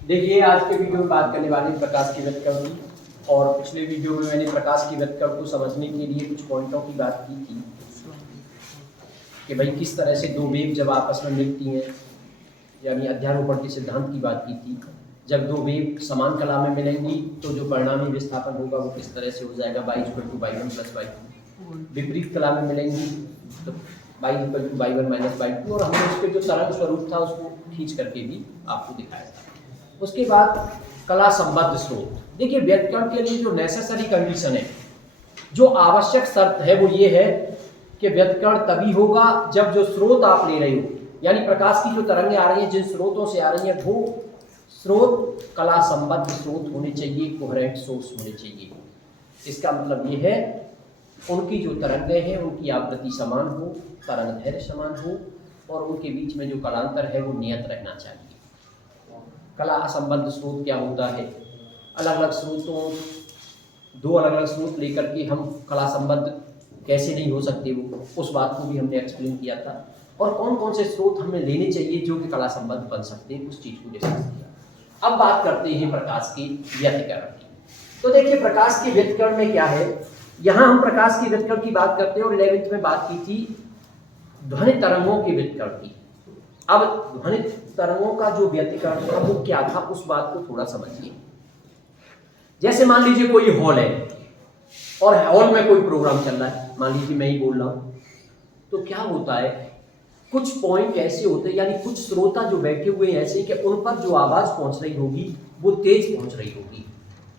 देखिए, आज के वीडियो में बात करने वाले हैं प्रकाश की व्युत्क्रम की। और पिछले वीडियो में मैंने प्रकाश की व्युत्क्रम को समझने के लिए कुछ पॉइंटों की बात की थी कि भाई किस तरह से दो वेव जब आपस में मिलती हैं, यानी अध्यारोपण के सिद्धांत की बात की थी। जब दो वेव समान कला में मिलेंगी तो जो परिणामी विस्थापन होगा वो किस तरह से हो जाएगा, y=y1 + y2। विपरीत कला में मिलेंगी तो y=y1 - y2। और हमने उसके जो तरंग स्वरूप था उसको खींच करके भी आपको दिखाया था। उसके बाद कला संबद्ध स्रोत। देखिए, व्युत्क्रम के लिए जो नेसेसरी कंडीशन है, जो आवश्यक शर्त है, वो ये है कि व्युत्क्रम तभी होगा जब जो स्रोत आप ले रहे हो, यानी प्रकाश की जो तरंगें आ रही हैं जिन स्रोतों से आ रही हैं, वो स्रोत कला संबद्ध स्रोत होने चाहिए, कोहेरेंट सोर्स होने चाहिए। इसका मतलब ये है उनकी जो तरंगें हैं उनकी आवृत्ति समान हो, तरंग दैर्ध्य समान हो और उनके बीच में जो कलांतर है वो नियत रहना चाहिए। कला असंबद्ध स्रोत क्या होता है? अलग अलग स्रोतों, दो अलग अलग स्रोत लेकर के हम कला संबद्ध कैसे नहीं हो सकते, वो उस बात को भी हमने एक्सप्लेन किया था। और कौन कौन से स्रोत हमें लेने चाहिए जो कि कला संबद्ध बन सकते हैं, उस चीज को डिस्कस किया। अब बात करते हैं प्रकाश की व्यतिकरण की। तो देखिए, प्रकाश के व्यतिकरण में क्या है, यहाँ हम प्रकाश के व्यतिकरण की बात करते हैं और 11th में बात की थी ध्वनि तरंगों के व्यतिकरण की। अब ध्वनि तरंगों का जो व्यतिकरण था वो क्या था, उस बात को थोड़ा समझिए। जैसे मान लीजिए कोई हॉल है और हॉल में कोई प्रोग्राम चल रहा है, मान लीजिए मैं ही बोल रहा हूं, तो क्या होता है, कुछ पॉइंट ऐसे होते हैं, यानी कुछ श्रोता जो बैठे हुए हैं ऐसे कि उन पर जो आवाज पहुंच रही होगी वो तेज पहुंच रही होगी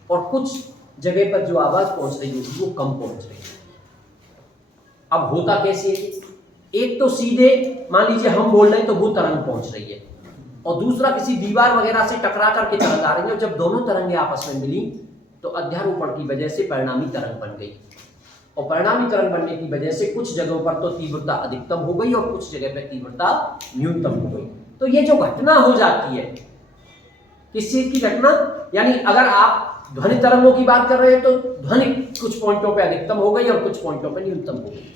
और कुछ जगह पर जो आवाज पहुंच रही होगी वो कम पहुंच रही होगी। अब होता कैसे है, एक तो सीधे मान लीजिए हम बोल रहे हैं तो वो तरंग पहुंच रही है और दूसरा किसी दीवार वगैरह से टकरा करके तरंग आ रही है। और जब दोनों तरंगें आपस में मिली तो अध्यारोपण की वजह से परिणामी तरंग बन गई और परिणामी तरंग बनने की वजह से कुछ जगहों पर तो तीव्रता अधिकतम हो गई और कुछ जगह पर तीव्रता न्यूनतम हो गई। तो ये जो घटना हो जाती है, किस चीज की घटना, यानी अगर आप ध्वनि तरंगों की बात कर रहे हैं तो ध्वनि कुछ पॉइंटों पे अधिकतम हो गई और कुछ पॉइंटों पे न्यूनतम हो गई।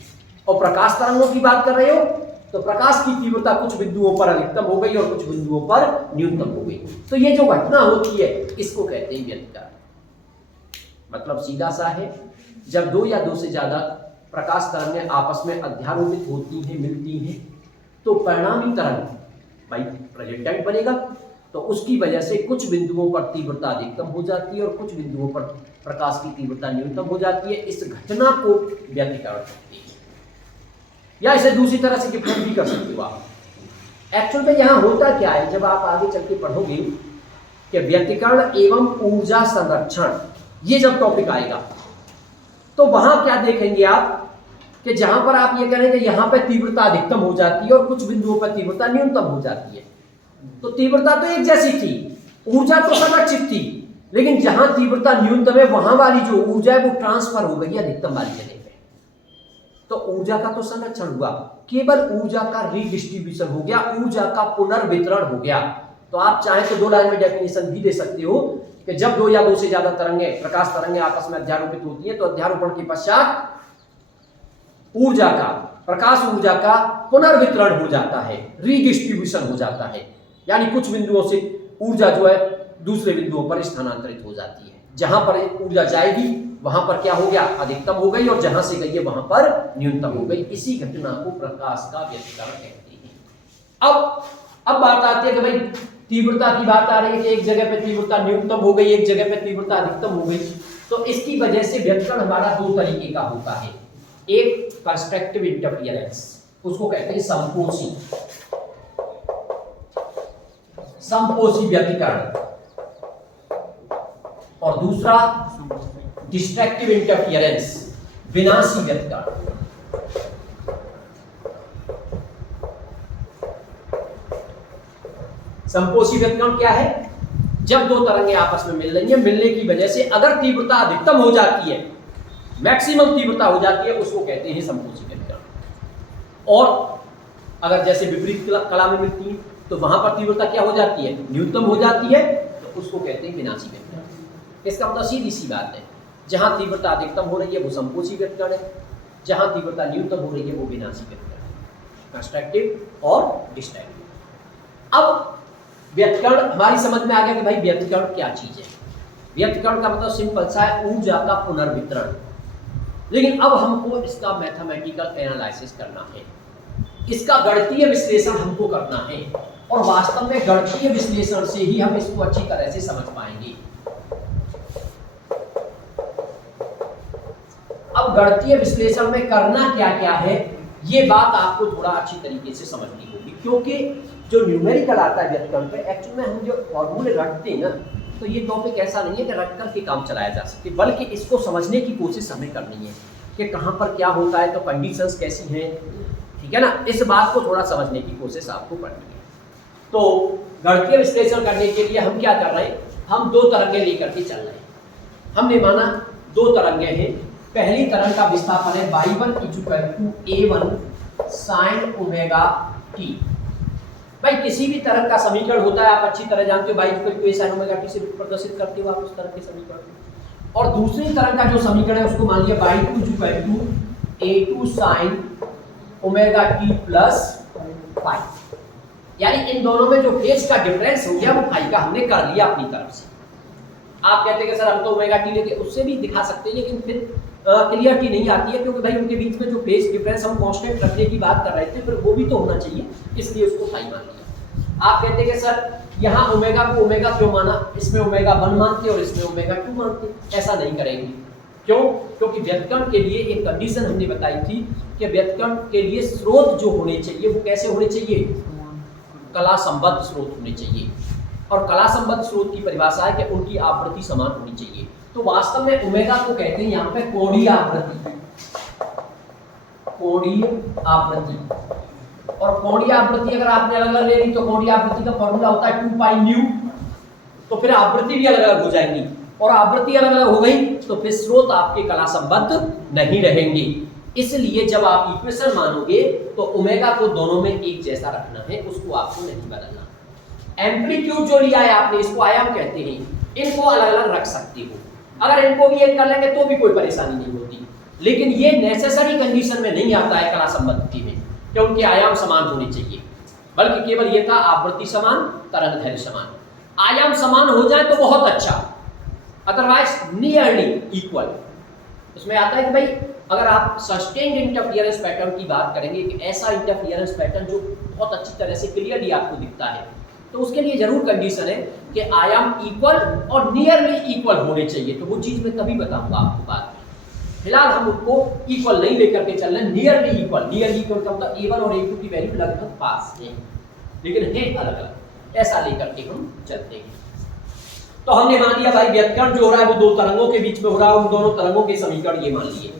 और प्रकाश तरंगों की बात कर रहे हो तो प्रकाश की तीव्रता कुछ बिंदुओं पर अधिकतम हो गई और कुछ बिंदुओं पर न्यूनतम हो गई। तो ये जो घटना होती है इसको कहते हैं व्यतिकरण। मतलब सीधा सा है, जब दो या दो से ज्यादा प्रकाश तरंगें आपस में अध्यारोपित होती हैं, मिलती हैं, तो परिणामी तरंग भाई प्रेजेंटेंट बनेगा। तो उसकी वजह से कुछ बिंदुओं पर तीव्रता अधिकतम हो जाती है और कुछ बिंदुओं पर प्रकाश की तीव्रता न्यूनतम हो जाती है। इस घटना को व्यतिकरण कहते हैं, या इसे दूसरी तरह से डिफाइन भी कर सकते हो आप। एक्चुअल में यहां होता क्या है, जब आप आगे चल के पढ़ोगे कि व्यतिकरण एवं ऊर्जा संरक्षण, ये जब टॉपिक आएगा तो वहां क्या देखेंगे आप कि जहां पर आप ये करेंगे यहां पर तीव्रता अधिकतम हो जाती है और कुछ बिंदुओं पर तीव्रता न्यूनतम हो जाती है। तो तीव्रता तो एक जैसी थी, ऊर्जा तो संरक्षित थी, लेकिन जहां तीव्रता न्यूनतम है वहां वाली जो ऊर्जा है वो ट्रांसफर हो गई अधिकतम वाली जगह पे। तो ऊर्जा का तो संरक्षण हुआ, केवल ऊर्जा का रीडिस्ट्रीब्यूशन हो गया, ऊर्जा का पुनर्वितरण हो गया। तो आप चाहे तो दो लाइन में डेफिनेशन भी दे सकते हो कि जब दो या दो से ज्यादा तरंगें, प्रकाश तरंगें आपस में अध्यारोपित होती है तो अध्यारोपण के पश्चात ऊर्जा का, प्रकाश ऊर्जा का पुनर्वितरण हो जाता है, रीडिस्ट्रीब्यूशन हो जाता है। यानी कुछ बिंदुओं से ऊर्जा जो है दूसरे बिंदुओं पर स्थानांतरित हो जाती है। जहां पर ऊर्जा जाएगी वहां पर क्या हो गया, अधिकतम हो गई, और जहां से गई है वहां पर न्यूनतम हो गई। इसी घटना को प्रकाश का व्यतिकरण कहते हैं। अब बात आती है कि भाई तीव्रता की बात आ रही है कि एक जगह पे तीव्रता न्यूनतम हो गई, एक जगह पे तीव्रता अधिकतम हो गई। तो इसकी वजह से व्यतिकरण हमारा दो तरीके का होता है। एक कंस्ट्रक्टिव इंटरफियरेंस, उसको कहते हैं संपोषी व्यतिकरण, और दूसरा डिस्ट्रक्टिव इंटरफियरेंस, विनाशी व्यतिकरण। संपोषी व्यतिकरण क्या है, जब दो तरंगें आपस में मिल रही हैं, मिलने की वजह से अगर तीव्रता अधिकतम हो जाती है, मैक्सिमम तीव्रता हो जाती है, उसको कहते हैं संपोषी व्यतिकरण। और अगर जैसे विपरीत कला में मिलती है तो वहां पर तीव्रता क्या हो जाती है, न्यूनतम हो जाती है, तो उसको कहते हैं विनाशी व्यतिकरण। इसका मतलब सीधी सी बात है, जहां तीव्रता अधिकतम हो रही है वो संपोषी व्यतिकरण है, जहां तीव्रता न्यूनतम हो रही है वो विनाशी व्यतिकरण है, कंस्ट्रक्टिव और डिस्ट्रक्टिव। अब व्यतिकरण हमारी समझ में आ गया कि भाई व्यतिकरण क्या चीज है। व्यतिकरण का मतलब सिंपल सा है ऊर्जा का पुनर्वितरण। लेकिन अब हमको इसका मैथमेटिकल एनालिसिस करना है, इसका गणितीय विश्लेषण हमको करना है, और वास्तव में गणितीय विश्लेषण से ही हम इसको अच्छी तरह से समझ पाएंगे। अब गणितीय विश्लेषण में करना क्या क्या है, ये बात आपको थोड़ा अच्छी तरीके से समझनी होगी, क्योंकि जो न्यूमेरिकल आता है व्यतिकरण पे, एक्चुअल में हम जो फॉर्मूले रखते हैं ना, तो ये टॉपिक ऐसा नहीं है कि रट कर के काम चलाया जा सके, बल्कि इसको समझने की कोशिश हमें करनी है कि कहाँ पर क्या होता है, तो कंडीशंस कैसी हैं, ठीक है ना। इस बात को थोड़ा समझने की कोशिश आपको करनी है। तो गणितीय विश्लेषण करने के लिए हम क्या कर रहे हैं, हम दो तरंगें लेकर के चल रहे हैं। हमने माना दो तरंगें हैं, पहली तरंग का विस्थापन है y1 = a1 sin omega t। भाई किसी भी तरंग का समीकरण होता है, आप अच्छी तरह जानते हो, y = a sin omega t से प्रदर्शित करते हो आप उस तरह के समीकरण को। और दूसरी तरंग का जो समीकरण है उसको मान लिया y2 = a2 sin omega t + phi। यानी इन दोनों में जो फेज का डिफरेंस हो गया वो फाई का हमने कर लिया अपनी तरफ से। आप कहते हैं कि सर हम तो ओमेगा टी लेके उससे भी दिखा सकते हैं, लेकिन फिर क्लियरिटी नहीं आती है, क्योंकि भाई उनके बीच में जो फेज डिफरेंस हम कांस्टेंट रखने की बात कर रहे थे, फिर वो भी तो होना चाहिए, इसलिए उसको फाई मान लिया। आप कहते हैं कि सर यहाँ ओमेगा को ओमेगा क्यों माना, इसमें ओमेगा 1 मानते और इसमें ओमेगा 2 मानते। ऐसा नहीं करेंगे, क्यों? क्योंकि व्यतिकरण के लिए एक कंडीशन हमने बताई थी कि व्यतिकरण के लिए स्रोत जो होने चाहिए वो कैसे होने चाहिए, कला संबद्ध स्रोत होने चाहिए। और कला संबद्ध स्रोत की परिभाषा है कि उनकी आवृत्ति समान होनी चाहिए। तो वास्तव में ओमेगा को कहते हैं यहाँ पे कोणीय आवृत्ति, कोणीय आवृत्ति। और कोणीय आवृत्ति अगर आपने अलग अलग ले ली तो कोणीय आवृत्ति का फॉर्मूला होता है 2 पाई न्यू, तो फिर आवृत्ति भी अलग अलग हो जाएंगी, और आवृत्ति अलग अलग हो गई तो फिर स्रोत आपके कला संबद्ध नहीं रहेंगे। इसलिए जब आप इक्वेशन मानोगे तो ओमेगा को दोनों में एक जैसा रखना है, उसको आपको नहीं बदलना। एम्पलीट्यूड जो लिया है आपने, इसको आयाम कहते हैं, इनको अलग अलग रख सकते हो। अगर इनको भी एक कर लेंगे तो भी कोई परेशानी नहीं होती, लेकिन ये नेसेसरी कंडीशन में नहीं आता है कला संबद्धि में कि उनके आयाम समान होने चाहिए, बल्कि केवल ये था आवृत्ति समान, तरंग दैर्घ्य समान। आयाम समान हो जाए तो बहुत अच्छा, अदरवाइज नियरली इक्वल। उसमें आता है कि भाई अगर आप सस्टेन्ड इंटरफियरेंस पैटर्न की बात करेंगे, कि ऐसा इंटरफियरेंस पैटर्न जो बहुत अच्छी तरह से क्लियरली आपको दिखता है, तो उसके लिए जरूर कंडीशन है कि आयाम इक्वल और नियरली इक्वल होने चाहिए। तो वो चीज मैं कभी बताऊंगा आपको बाद में। फिलहाल हम उनको इक्वल नहीं लेकर के चल रहे, नियरली इक्वल। नियरली इक्वल का मतलब a1 और a2 की वैल्यू लगभग पास है, लेकिन है अलग अलग, ऐसा लेकर के हम चलते हैं। तो हमने मान लिया भाई व्यतिकरण जो हो रहा है वो दो तरंगों के बीच में हो रहा है, उन दोनों तरंगों के समीकरण ये मान लिए।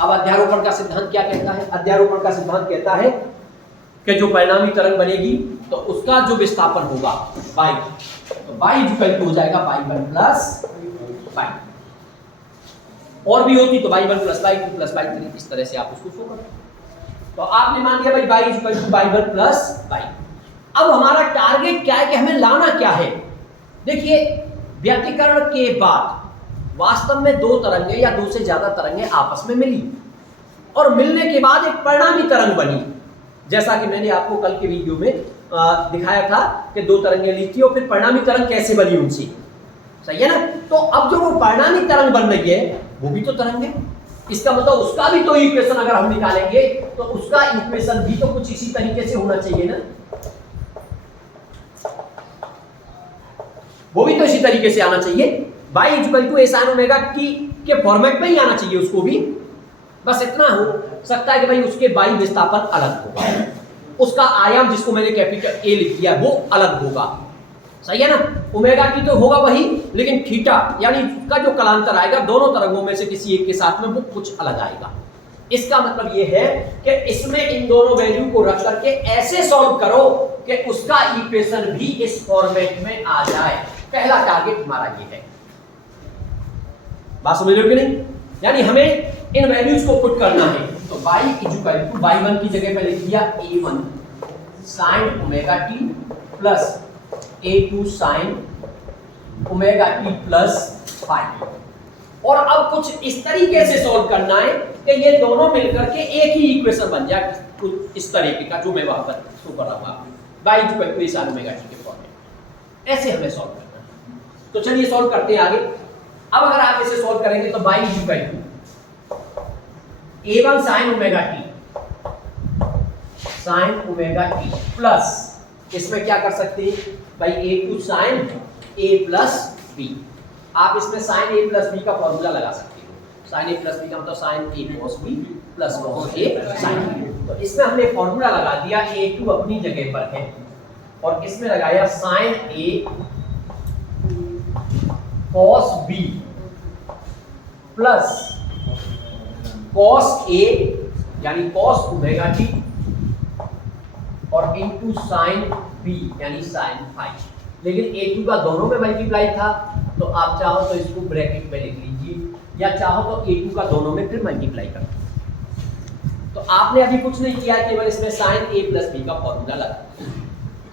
अब अध्यारोपण का सिद्धांत क्या कहता है? अध्यारोपण का सिद्धांत कहता है कि जो परिणामी तरंग बनेगी तो उसका जो विस्थापन होगा y, तो y इक्वल टू हो जाएगा y1 प्लस y, और भी होती तो y1 plus y2 plus y3, इस तरह से आप उसको शो करते। तो आपने मान लिया भाई y equal to y1 plus y। अब हमारा टारगेट क्या है कि हमें लाना क्या है? देखिए, व्यतिकरण के बाद वास्तव में दो तरंगे या दो से ज्यादा तरंगे आपस में मिली, और मिलने के बाद एक परिणामी तरंग बनी, जैसा कि मैंने आपको कल के वीडियो में दिखाया था कि दो तरंगें ली थी और फिर परिणामी तरंग कैसे बनी उनसे, सही है ना। तो अब जो वो परिणामी तरंग बन रही है वो भी तो तरंग है, इसका मतलब उसका भी तो इक्वेशन अगर हम निकालेंगे तो उसका इक्वेशन भी तो कुछ इसी तरीके से होना चाहिए ना, वो भी तो इसी तरीके से आना चाहिए। y equal to a sin omega t के फॉर्मेट में ही आना चाहिए उसको भी। बस इतना हो सकता है कि भाई उसके y विस्थापन अलग होगा, उसका आयाम जिसको मैंने कैपिटल A लिख दिया वो अलग होगा, सही है ना। ओमेगा t तो होगा वही, लेकिन थीटा यानी उसका जो कलांतर आएगा दोनों तरंगों में से किसी एक के साथ में वो कुछ अलग आएगा। इसका मतलब ये है कि इसमें इन दोनों वैल्यू को रख करके ऐसे सॉल्व करो कि उसका इक्वेशन भी इस फॉर्मेट में आ जाए। पहला टारगेट हमारा ये है, बात समझ रहे हो कि नहीं? यानी हमें इन वैल्यूज को पुट करना है। तो y इक्वल टू y1 की जगह पे लिख दिया a1 sin omega t plus a2 sin omega t plus phi। और अब कुछ इस तरीके से सॉल्व करना है कि ये दोनों मिलकर के एक ही इक्वेशन बन जाए, कुछ इस तरीके का जो मैं वहां पर शो कर रहा हूं। y equal to a sin omega t के फॉर्म में ऐसे हमें सॉल्व करना है। तो चलिए सॉल्व करते हैं आगे। अब अगर आप इसे सॉल्व करेंगे तो y is equal to a1 sin omega t sin omega t plus इसमें क्या कर सकते हैं भाई a2 sin a plus b। आप इसमें sin a प्लस b का फॉर्मूला लगा सकते हो। sin a प्लस b का मतलब sin a cos b plus cos a sin b। तो इसमें हमने फॉर्मूला लगा दिया, a2 अपनी जगह पर है और इसमें लगाया sin a cos b plus cos a यानी cos ओमेगा टी और इनटू sin b यानी sin phi। लेकिन a2 का दोनों में मल्टीप्लाई था तो आप चाहो तो इसको ब्रैकेट में लिख लीजिए या चाहो तो a2 का दोनों में फिर मल्टीप्लाई कर दीजिए। तो आपने अभी कुछ नहीं किया, केवल इसमें sin a प्लस b का फॉर्मूला लगा।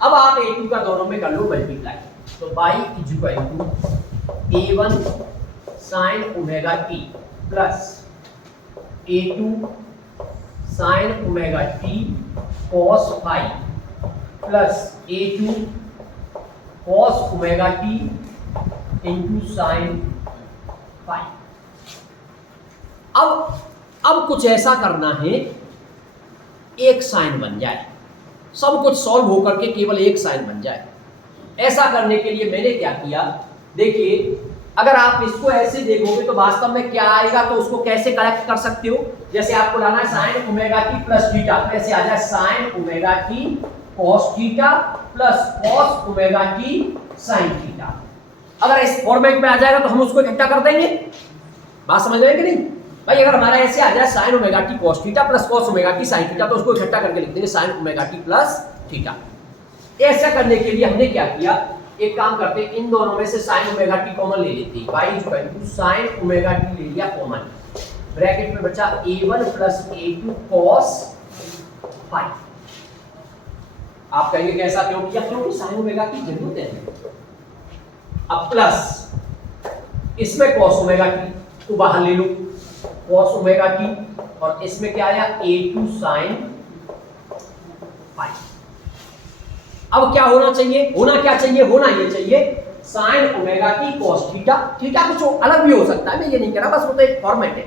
अब आप a2 का दोनों में कर लो मल्टीप्लाई, तो y is equal to a1 sin omega t plus a2 sin omega t cos phi plus a2 cos omega t into sin phi। अब कुछ ऐसा करना है एक साइन बन जाए, सब कुछ सॉल्व होकर के केवल एक साइन बन जाए। ऐसा करने के लिए मैंने क्या किया, देखिए अगर आप इसको ऐसे देखोगे तो वास्तव में क्या आएगा, तो उसको कैसे करेक्ट कर सकते हो। जैसे आपको लाना है sign omega t plus theta, ऐसे आ जाए sign omega T cos theta plus cos omega T sine theta. अगर इस फॉर्मेट में आ जाएगा तो हम उसको इकट्ठा कर देंगे। बात समझ रहे हैं कि नहीं भाई? अगर हमारा ऐसे आ जाए sign omega T cos theta plus cos omega T sine theta, तो उसको इकट्ठा करके लिख देंगे sign omega t plus theta. ऐसा करने के लिए हमने क्या किया, एक काम करते हैं, इन दोनों में से sin ओमेगा टी कॉमन ले लेते हैं। y is equal to sin omega t ले लिया कॉमन, ब्रैकेट में बचा a1 plus a2 cos phi। आप कहेंगे कैसा क्यों किया? क्योंकि sin ओमेगा की जरूरत है। अब प्लस इसमें cos ओमेगा टी को बाहर ले लो, cos ओमेगा टी, और इसमें क्या आया a2 sin phi। अब क्या होना चाहिए, होना ये चाहिए sign omega T cos theta, theta कुछ अलग भी हो सकता है, मैं ये नहीं कह रहा, बस वो तो एक फॉर्मेट है,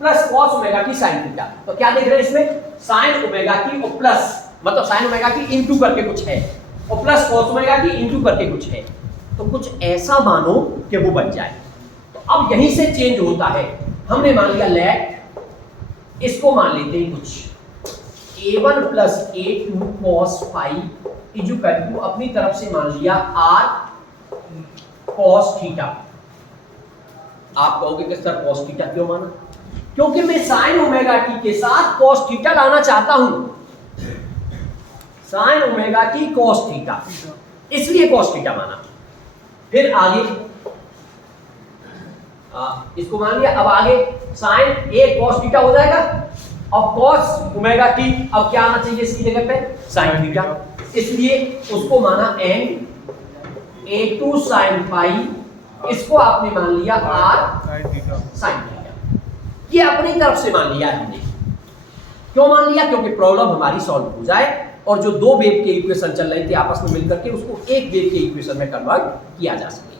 plus cos omega T sine theta. तो क्या देख रहे हैं इसमें, साइन ओमेगा टी और प्लस मतलब साइन ओमेगा टी इनटू करके कुछ है और plus cos omega T into करके कुछ है, तो कुछ ऐसा मानो कि वो बन जाए। तो अब यहीं से चेंज होता है। हमने मान लिया लेट, इसको मान लेते हैं कुछ a1 plus a2 cos phi equal to अपनी तरफ से मान लिया r cos थीटा। आप कहोगे कि सर cos थीटा क्यों माना? क्योंकि मैं sin ओमेगा टी के साथ cos थीटा लाना चाहता हूं, sin omega t cos theta, इसलिए cos थीटा माना। फिर आगे इसको मान लिया, अब आगे sin a cos थीटा हो जाएगा, अब cos ओमेगा टी अब क्या आना चाहिए इसकी जगह पे, sin थीटा, इसलिए उसको माना n a2 sin phi, इसको आपने मान लिया r sin थीटा। ये अपनी तरफ से मान लिया हमने। क्यों मान लिया? क्योंकि प्रॉब्लम हमारी सॉल्व हो जाए और जो दो वेव के इक्वेशन चल रहे थे आपस में मिलकर के उसको एक वेव के इक्वेशन में कन्वर्ट किया जा सके।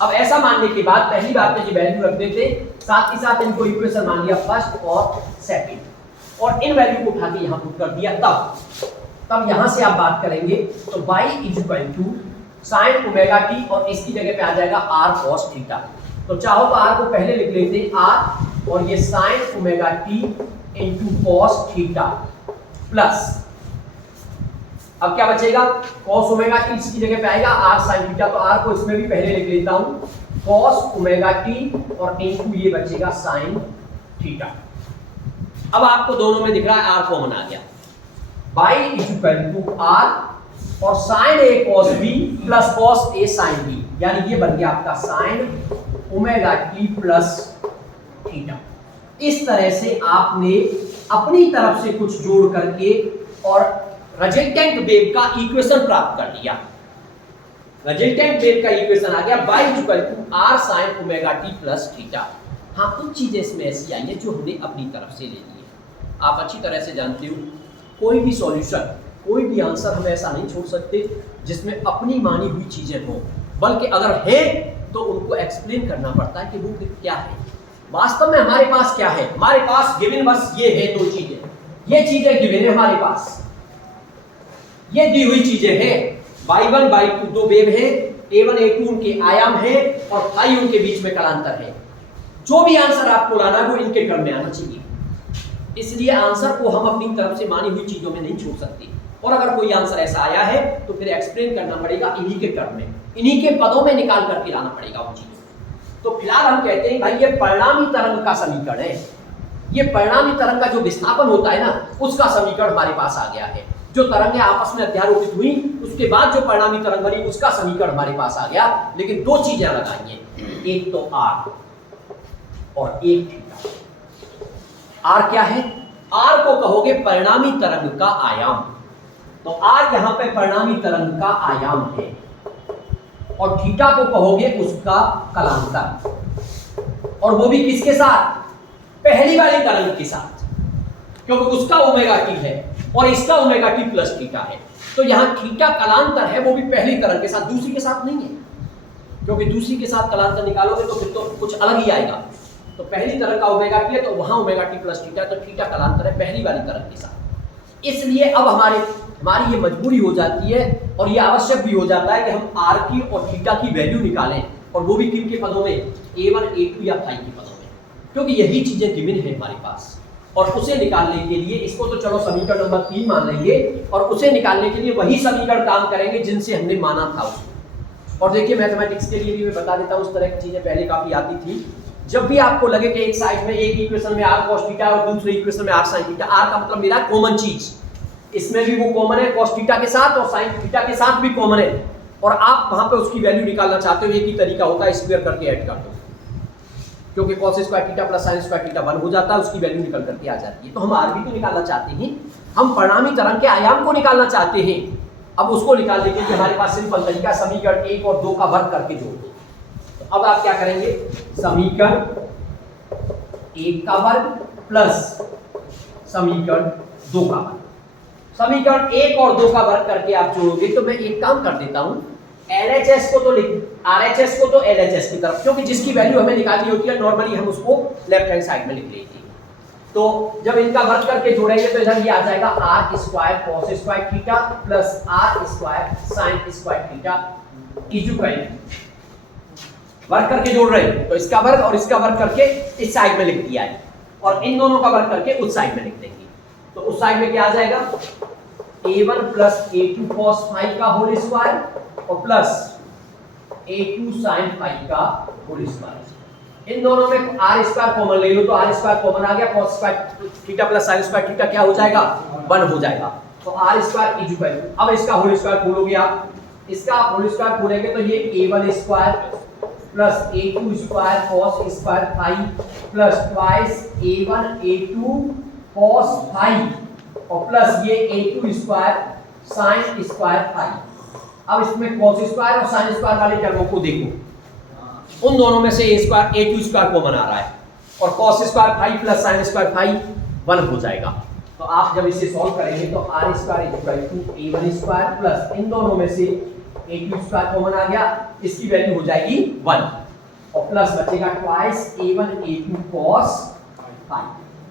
अब ऐसा मानने के बाद पहली बात में जो वैल्यू रख देते, साथ ही साथ इनको इक्वेशन मान लिया फर्स्ट और सेकंड, और इन वैल्यू को उठा के यहां पुट कर दिया। तब यहां से आप बात करेंगे तो y is equal to sine omega t और इसकी जगह पे आ जाएगा r cos थीटा। तो चाहो तो r को पहले लिख लेते हैं r, और ये sign omega T into cos theta plus, अब क्या बचेगा, cos ओमेगा टी इसकी जगह पे आएगा r sin थीटा, तो r को इसमें भी पहले लिख लेता हूं cos ओमेगा टी और इनटू ये बचेगा sin थीटा। अब आपको दोनों में दिख रहा है r कॉमन आ गया, y is equal to r और sin a cos b plus cos a sin b, यानी ये बन गया आपका sin omega t plus theta. इस तरह से आपने अपनी तरफ से कुछ जोड़ करके और रिजल्टेंट वेव का इक्वेशन प्राप्त कर लिया। रिजल्टेंट वेव का इक्वेशन आ गया y is equal to r sin omega t plus theta. हाँ, कुछ चीजें इसमें ऐसी आई है जो हमने अपनी तरफ से ले ली है। आप अच्छी तरह से जानते हो कोई भी सॉल्यूशन कोई भी आंसर हम ऐसा नहीं छोड़ सकते जिसमें अपनी मानी हुई चीजें हों, बल्कि अगर है तो उनको एक्सप्लेन करना पड़ता है कि वो क्या है, वास्तव में हमारे पास क्या है। हमारे पास गिवन बस ये है, दो चीजें, ये चीजें गिवन है हमारे पास, ये दी हुई चीजें हैं, y1 y2 दो वेव है, a1 a2 उनके आयाम है और फाई उनके बीच में कालांतर है। जो भी आंसर आपको लाना है वो इनके क्रम में आना चाहिए, इसलिए आंसर को हम अपनी तरफ से मानी हुई चीजों में नहीं छोड़ सकते। और अगर कोई आंसर ऐसा आया है तो फिर एक्सप्लेन करना पड़ेगा इन्हीं के क्रम में, इन्हीं के पदों में निकाल करके लाना पड़ेगा उन चीजों को। तो फिलहाल हम कहते हैं भाई ये परिणामी तरंग का समीकरण है, ये परिणामी तरंग का जो विस्थापन होता है ना उसका समीकरण हमारे पास आ गया है। जो तरंगें आपस में अध्यारोपित हुई उसके बाद जो परिणामी तरंग बनी उसका समीकरण हमारे पास आ गया। लेकिन दो चीजें लगाएंगे, एक तो आर और एक थीटा। आर क्या है? आर को कहोगे परिणामी तरंग का आयाम, तो आर यहां पे परिणामी तरंग का आयाम है, और थीटा को कहोगे उसका कलांतर, और वो भी किसके साथ? पहली वाली तरंग के साथ, क्योंकि उसका ओमेगा टी है और इसका ओमेगा टी प्लस थीटा है। तो यहां थीटा कलांतर है, वो भी पहली तरंग के साथ, दूसरी के साथ नहीं है, क्योंकि दूसरी के साथ कलांतर निकालोगे तो फिर तो कुछ अलग ही आएगा। तो पहली तरंग का ओमेगा टी है तो वहां ओमेगा टी प्लस थीटा, तो थीटा कलांतर है पहली वाली तरंग के साथ। इसलिए अब हमारी ये मजबूरी हो जाती है और ये आवश्यक भी हो जाता है कि हम आर की और थीटा की वैल्यू निकालें, और वो भी किन के पदों में? a1 a2 या फाई के पदों में, क्योंकि यही चीजें गिवन है हमारे पास। और उसे निकालने के लिए, इसको तो चलो समीकरण नंबर 3 मान लेंगे, और उसे निकालने के लिए वही समीकरण काम करेंगे जिनसे हमने माना था उसको। और देखिए मैथमेटिक्स के लिए भी मैं बता देता हूँ, उस तरह की चीजें पहले काफी आती थी। जब भी आपको लगे कि एक साइड में एक इक्वेशन में r cos थीटा और दूसरे इक्वेशन में r sin थीटा, r का मतलब मेरा कॉमन चीज, इसमें भी वो कॉमन है cos थीटा के साथ और sin थीटा के साथ भी कॉमन है, और आप वहां पे उसकी वैल्यू निकालना चाहते हो, एक ही तरीका होता है, स्क्वायर करके ऐड कर दो, क्योंकि cos square theta plus sin square theta 1 हो जाता है, उसकी वैल्यू निकल करके आ जाती है। तो हम r भी तो निकालना चाहते हैं, हम परिणामी तरंग के आयाम को निकालना चाहते हैं। अब उसको निकालने के लिए हमारे पास सिंपल तरीका, समीकरण 1 और 2 का वर्ग करके जोड़ दो। तो अब आप क्या करेंगे? समीकरण 1 का वर्ग प्लस समीकरण 2 का वर्ग, समीकरण 1 और 2 का वर्ग करके आप जोड़ोगे। तो मैं एक काम कर देता हूं, LHS को तो RHS को तो LHS की तरफ, क्योंकि जिसकी वैल्यू हमें निकालनी होती है नॉर्मली हम उसको लेफ्ट हैंड साइड में लिख लेते हैं। तो जब इनका वर्ग करके जोड़ेंगे तो इधर ये आ जाएगा r square cos square theta plus r square sin square theta equal, वर्ग करके जोड़ रहे हैं तो इसका वर्ग और इसका वर्ग करके इस साइड में लिख दिया है, और इन दोनों का वर्ग करके उस साइड में लिख देंगे। तो उस साइड में क्या आ जाएगा? a1 plus a2 cos phi का होल स्क्वायर और प्लस a2 sin फाई का होल स्क्वायर। इन दोनों में r स्क्वायर कॉमन ले लो, तो r स्क्वायर कॉमन आ गया, cos square theta plus sin square theta क्या हो जाएगा? 1 हो जाएगा। तो r स्क्वायर इक्वल, अब इसका होल स्क्वायर खोलोगे आप, इसका होल स्क्वायर खोलेंगे तो ये a1 square plus a2 square cos square phi plus twice a1 a2 cos phi और प्लस ये a2 square sin square phi. अब इसमें cos स्क्वायर और sin स्क्वायर वाले टर्मों को देखो, उन दोनों में से a square a2 square common आ रहा है, और cos square phi plus sin square phi 1 हो जाएगा। तो आप जब इसे सॉल्व करेंगे तो r square equal to a1 square plus इन दोनों में से a2 स्क्वायर कॉमन आ गया, इसकी वैल्यू हो जाएगी 1, और प्लस बचेगा twice a1 a2 cos phi,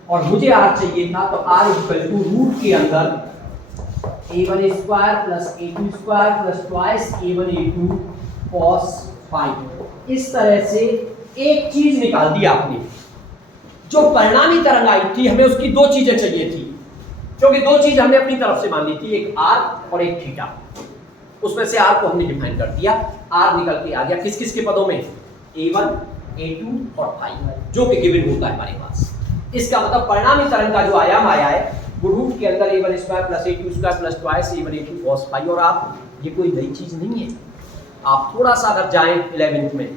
और मुझे r चाहिए था तो r इक्वल टू रूट के अंदर a1 square plus a2 square plus twice a1 a2 cos phi. इस तरह से एक चीज निकाल दी आपने। जो परिणामी तरंग आई थी हमें उसकी दो चीजें चाहिए थी, क्योंकि दो चीज हमने अपनी तरफ से मान ली थी, एक r और एक थीटा। उसमें से r को हमने डिफाइन कर दिया, r निकल के आ गया किस किस के पदों में? a1 a2 और फाई, जो कि गिवन होता है हमारे पास। इसका मतलब परिणामी तरंग का जो आयाम आया है वो रूट के अंदर a1 square plus a2 square plus twice a1 a2 cos phi. और आप, ये कोई नई चीज नहीं है, आप थोड़ा सा अगर जाएं 11th में,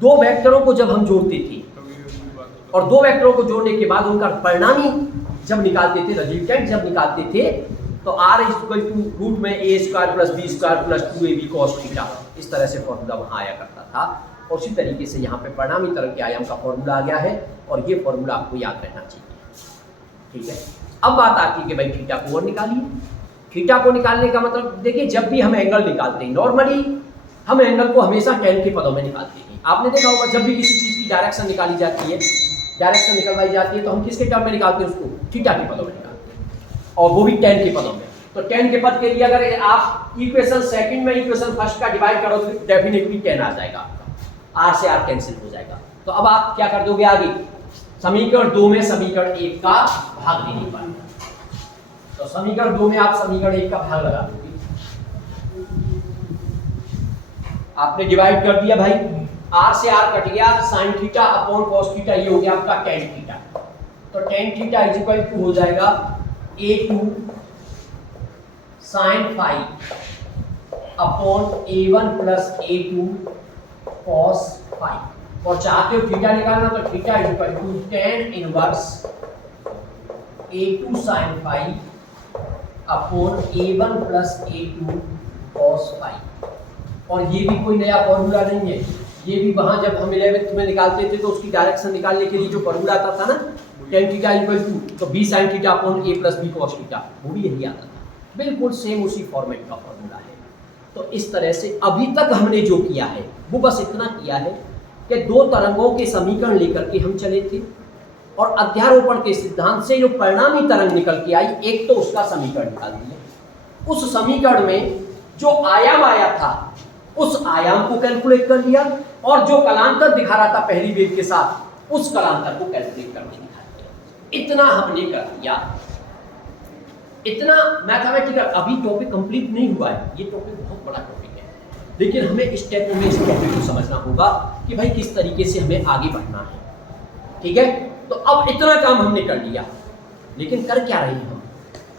दो वेक्टरों को जब हम जोड़ते थे और दो वेक्टरों को जोड़ने के बाद उनका परिणामी जब निकालते थे, रिजल्टेंट जब निकालते थे, तो r इक्वल टू रूट में a square plus b square plus 2ab cos theta, इस तरह से फॉर्मूला वहां आया करता था। और उसी तरीके से यहाँ पे परिणामी तरंग के आयाम का फॉर्मूला आ गया है, और ये फॉर्मूला आपको याद रहना चाहिए। ठीक है, अब बात आती है कि भाई थीटा को और निकालिए। थीटा को निकालने का मतलब देखिए, जब भी हम एंगल निकालते हैं नॉर्मली हम एंगल को हमेशा tan के पदों में निकालते हैं। आपने देखा होगा जब भी किसी चीज़ की डायरेक्शन निकाली जाती है, डायरेक्शन निकलवाई जाती है, तो हम किसके टर्म में निकालते हैं उसको? थीटा के पदों में निकालते हैं, और वो भी tan के पदों में। तो tan के पद के लिए अगर आप इक्वेशन सेकंड में इक्वेशन फर्स्ट का डिवाइड करोगे तो डेफिनेटली tan आ जाएगा आपका, r से r कैंसिल हो जाएगा। तो अब आप क्या कर दोगे आगे? समीकरण 2 में समीकरण 1 का भाग लेने पर, तो समीकरण 2 में आप समीकरण 1 का भाग लगा दोगे। आपने डिवाइड कर दिया भाई, r से r कट गया, sin theta upon cos theta, ये हो गया आपका tan थीटा। तो tan theta is equal to हो जाएगा a2 sin phi upon a1 plus a2 cos phi। और चाहते हो थीटा निकालना तो theta is equal to tan inverse a2 sin phi upon a1 plus a2 cos phi। और ये भी कोई नया फॉर्मूला नहीं है, ये भी वहां जब हम 11th में निकालते थे तो उसकी डायरेक्शन निकालने के लिए जो फॉर्मूला आता था ना, tan थीटा इक्वल टू तो b sin theta upon a plus b cos theta, वो भी यही आता था, बिल्कुल सेम उसी फॉर्मेट का फॉर्मूला है। तो इस तरह से अभी तक हमने जो किया है वो बस इतना किया है कि दो तरंगों के समीकरण लेकर के हम चले थे, और अध्यारोपण के सिद्धांत से जो परिणामी तरंग निकल के आई, एक तो उसका समीकरण निकाल दिया, उस समीकरण में जो आयाम आया था उस आयाम को कैलकुलेट कर लिया, और जो कलांतर दिखा रहा था पहली वेव के साथ उस कलांतर को कैलकुलेट करके दिखा दिया। इतना हमने कर दिया, इतना मैथमेटिकल। अभी टॉपिक कंप्लीट नहीं हुआ है, ये टॉपिक बहुत बड़ा टॉपिक है, लेकिन हमें इस स्टेप में इस टॉपिक को समझना होगा कि भाई किस तरीके से हमें आगे बढ़ना है। ठीक है, तो अब इतना काम हमने कर लिया, लेकिन कर क्या रहे हैं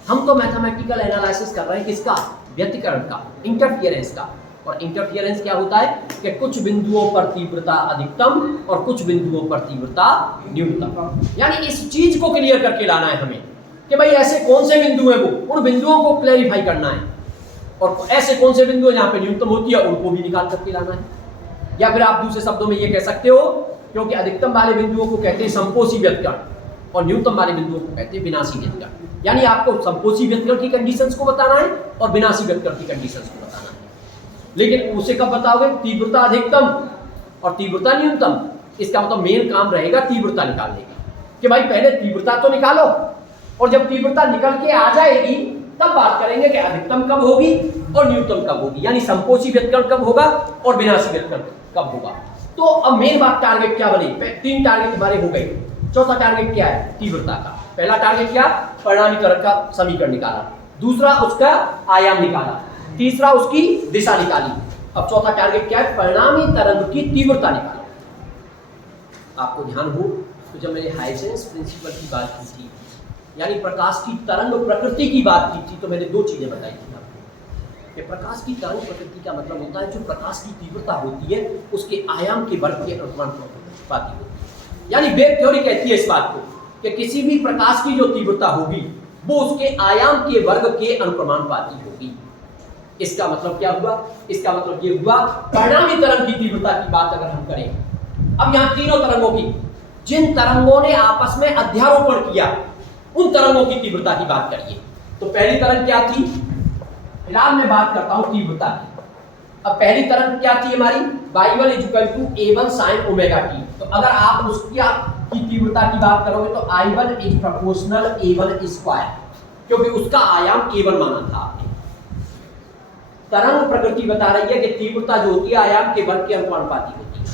हम तो मैथमेटिकल एनालिसिस कर रहे हैं किसका? व्यतिकरण का, इंटरफियरेंस का। और इंटरफियरेंस क्या होता है कि कुछ बिंदुओं पर तीव्रता अधिकतम और कुछ बिंदुओं पर तीव्रता न्यूनतम। यानी इस चीज को क्लियर करके लाना है हमें कि भाई ऐसे कौन से बिंदु हैं, वो उन बिंदुओं को क्लैरिफाई करना है, और ऐसे कौन से बिंदु जहाँ पे न्यूनतम होती है उनको भी निकाल करके लाना है। या फिर आप दूसरे शब्दों में ये कह सकते हो, क्योंकि अधिकतम वाले बिंदुओं को कहते हैं संपोषी व्यतिकरण और न्यूनतम वाले बिंदुओं को कहते हैं विनाशी व्यतिकरण। यानी आपको संपोषी व्यतिकरण की कंडीशंस को बताना है और विनाशी व्यतिकरण की कंडीशंस को बताना है। लेकिन उसे कब बताओगे? तीव्रता अधिकतम और तीव्रता न्यूनतम। इसका मतलब मेन काम रहेगा तीव्रता निकालने का, कि भाई पहले तीव्रता तो निकालो, और जब तीव्रता निकल के आ जाएगी तब बात करेंगे कि अधिकतम कब होगी और न्यूनतम कब होगी, यानी संपोषी व्यतिकरण कब होगा और विनाशी व्यतिकरण कब होगा। तो अब मेन बात टारगेट क्या बनी? 3 टारगेट हमारे हो गए। चौथा टारगेट क्या है? तीव्रता का। पहला टारगेट क्या? परिणामी तरंग का समीकरण निकाला, दूसरा उसका आयाम निकाला, तीसरा उसकी दिशा निकाली। अब चौथा टारगेट क्या है? परिणामी तरंग की तीव्रता निकालो। आपको ध्यान हो तो जब मैंने हाइजेंस प्रिंसिपल की बात की थी, यानी प्रकाश की तरंग प्रकृति की बात की थी, तो मैंने 2 चीजें बताई थी आपको कि प्रकाश की तरंग प्रकृति का मतलब होता है जो प्रकाश की तीव्रता होती है उसके आयाम के वर्ग के अनुपाती होती है। यानी वेव थ्योरी कहती है इस बात को कि किसी भी प्रकाश की जो तीव्रता होगी वो उसके आयाम के वर्ग के अनुप्रमाणुपाती होगी। इसका मतलब क्या हुआ? इसका मतलब ये हुआ परिणामी तरंग की तीव्रता की बात अगर हम करें, अब यहाँ तीनों तरंगों की, जिन तरंगों ने आपस में अध्यारोपण किया उन तरंगों की तीव्रता की बात करिए। तो पहली तरंग क्या थी? फिलहाल मैं बात करता हूं तीव्रता की। अब पहली तरंग क्या थी हमारी? y1 = a1 sin omega t। तो अगर आप उसकी तीव्रता की बात करोगे तो i1 = प्रोपोर्शनल a1², क्योंकि उसका आयाम a1 माना था आपने। तरंग प्रकृति बता रही है कि तीव्रता जो होती है आयाम के वर्ग के अनुपाती होती है,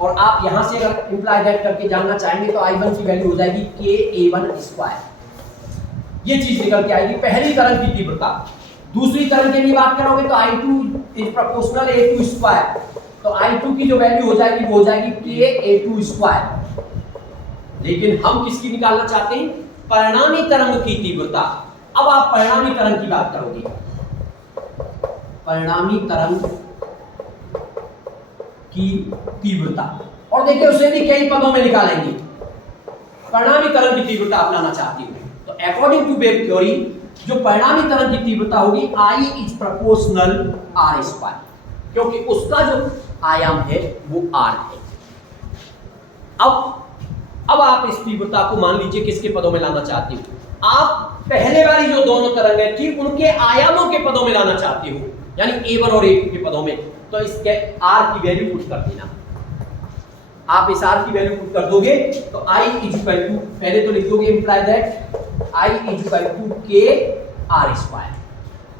और आप यहां से अगर इंप्लाई दैट करके जानना चाहेंगे तो i1 की वैल्यू हो जाएगी ka1²। ये चीज निकल के आएगी पहली तरंग की तीव्रता। दूसरी तरंग के लिए बात करोगे तो i2 = प्रोपोर्शनल a2²। तो i2 की जो वैल्यू हो जाएगी वो हो जाएगी ka2²। लेकिन हम किसकी निकालना चाहते हैं? परिणामी तरंग की तीव्रता। अब आप परिणामी तरंग की बात करोगे, परिणामी तरंग की तीव्रता, और देखिए उसे भी कई पदों में निकालेंगे। परिणामी तरंग की तीव्रता अपनाना चाहते हो तो अकॉर्डिंग टू वेव थ्योरी जो परिणामी तरंग की तीव्रता होगी I = प्रोपोर्शनल r², क्योंकि उसका जो आयाम है वो r है। अब आप इस तीव्रता को मान लीजिए किसके पदों में लाना चाहते हो? आप पहले वाली जो दोनों तरंग है ठीक उनके आयामों के पदों में लाना चाहते हो, यानी a1 और a2 के पदों में, तो इसके r की वैल्यू पुट कर देना। आप इस r की वैल्यू पुट कर दोगे तो i इक्वल टू, पहले तो लिख दोगे imply that i equal to k r square,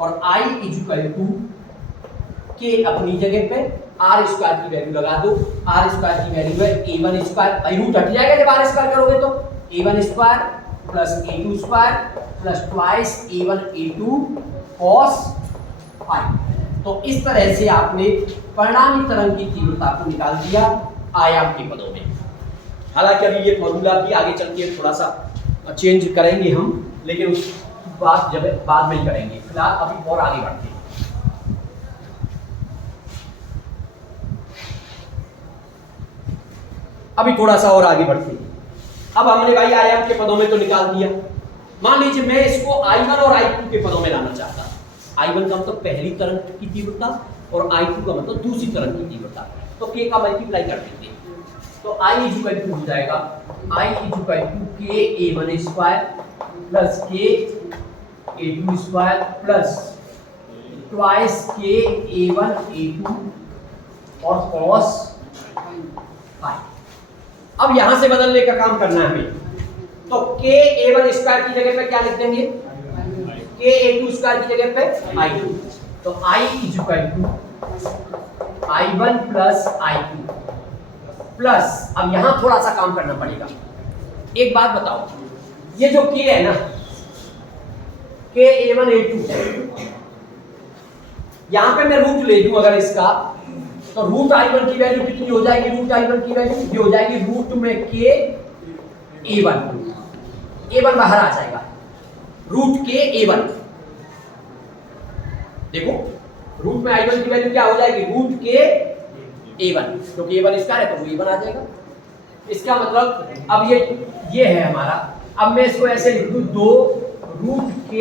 और i इक्वल टू k अपनी जगह पे r स्क्वायर की वैल्यू लगा दो। r स्क्वायर की वैल्यू है a1 स्क्वायर, रूट हट जाएगा जब r स्क्वायर करोगे तो a1 square plus a2 square plus twice a1 a2 cos phi. तो इस तरह से आपने परिणामी तरंग की तीव्रता को निकाल दिया आयाम के पदों में। हालांकि अभी ये फॉर्मूला भी आगे चल के थोड़ा सा चेंज करेंगे हम, लेकिन उस बात जब बाद में ही करेंगे। फिलहाल अभी और आगे बढ़ते हैं। अभी थोड़ा सा और आगे बढ़ते हैं। अब हमने भाई आयाम के पदों में तो निकाल दिया। मान लीजिए मैं इसको I1 और I2 के पदों में लाना चाहता। I1 का मतलब पहली तरंग की तीव्रता और I2 का मतलब दूसरी तरंग की तीव्रता, तो k का मल्टीप्लाई कर देंगे तो I इक्वल टू हो जाएगा I equal to k a1 square plus k a2 square plus twice k a1 a2 और cos फाई। अब यहां से बदलने का काम करना है हमें, तो k a1 स्क्वायर की जगह पे क्या लिख देंगे, k a2 स्क्वायर की जगह पे I2, तो I equal to I1 plus I2 plus, अब यहां थोड़ा सा काम करना पड़ेगा। एक बात बताओ, ये जो k है ना, k a1 a2, यहां पे मैं रूट ले लूं अगर इसका, तो रूट I1 की वैल्यू कितनी हो जाएगी, रूट I1 की वैल्यू ये हो जाएगी रूट में k a1 बाहर आ जाएगा, रूट k a1। देखो रूट में I1 की वैल्यू क्या हो जाएगी, रूट k a1, क्योंकि a1 स्क्वायर है तो a1 आ जाएगा। इसका मतलब अब ये है हमारा। अब मैं इसको ऐसे लिख दूं, 2 रूट k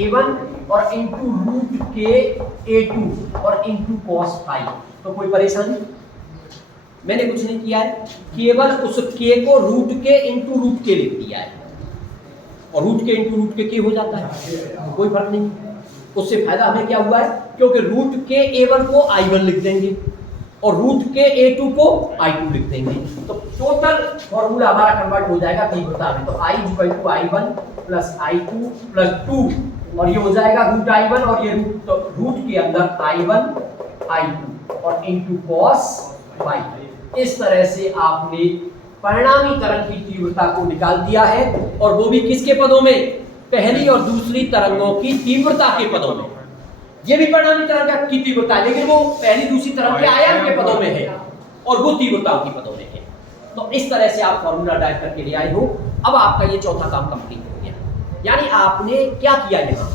a1 और इंटू रूट k a2 और इंटू cos फाई। तो कोई परेशानी, मैंने कुछ नहीं किया है, केवल उस k को रूट के इंटू रूट के लिख दिया है, और रूट के इंटू रूट के हो जाता है, कोई फर्क नहीं। उससे फायदा हमें क्या हुआ है, क्योंकि रूट के a1 को I1 लिख देंगे और रूट के a2 को I2 लिख देंगे, तो टोटल फॉर्मूला हमारा कन्वर्ट हो जाएगा तीव्रता में। तो I equal to I1 plus I2 plus 2, और ये हो जाएगा रूट I1 और ये रूट, तो रूट के अंदर I1 I2 और इंटू cos फाई। इस तरह से आपने परिणामी तरंग की तीव्रता को निकाल दिया है, और वो भी किसके पदों में, पहली और दूसरी तरंगों की तीव्रता के पदों में। ये भी परिणामी तरंग की तीव्रता है, लेकिन वो पहली दूसरी तरंग के आयाम के पदों में है और वो तीव्रताओं के पदों में है। तो इस तरह से आप फॉर्मूला टाइप करके ले आए हो। अब आपका ये चौथा काम कंप्लीट हो गया। यानी आपने क्या किया, यहाँ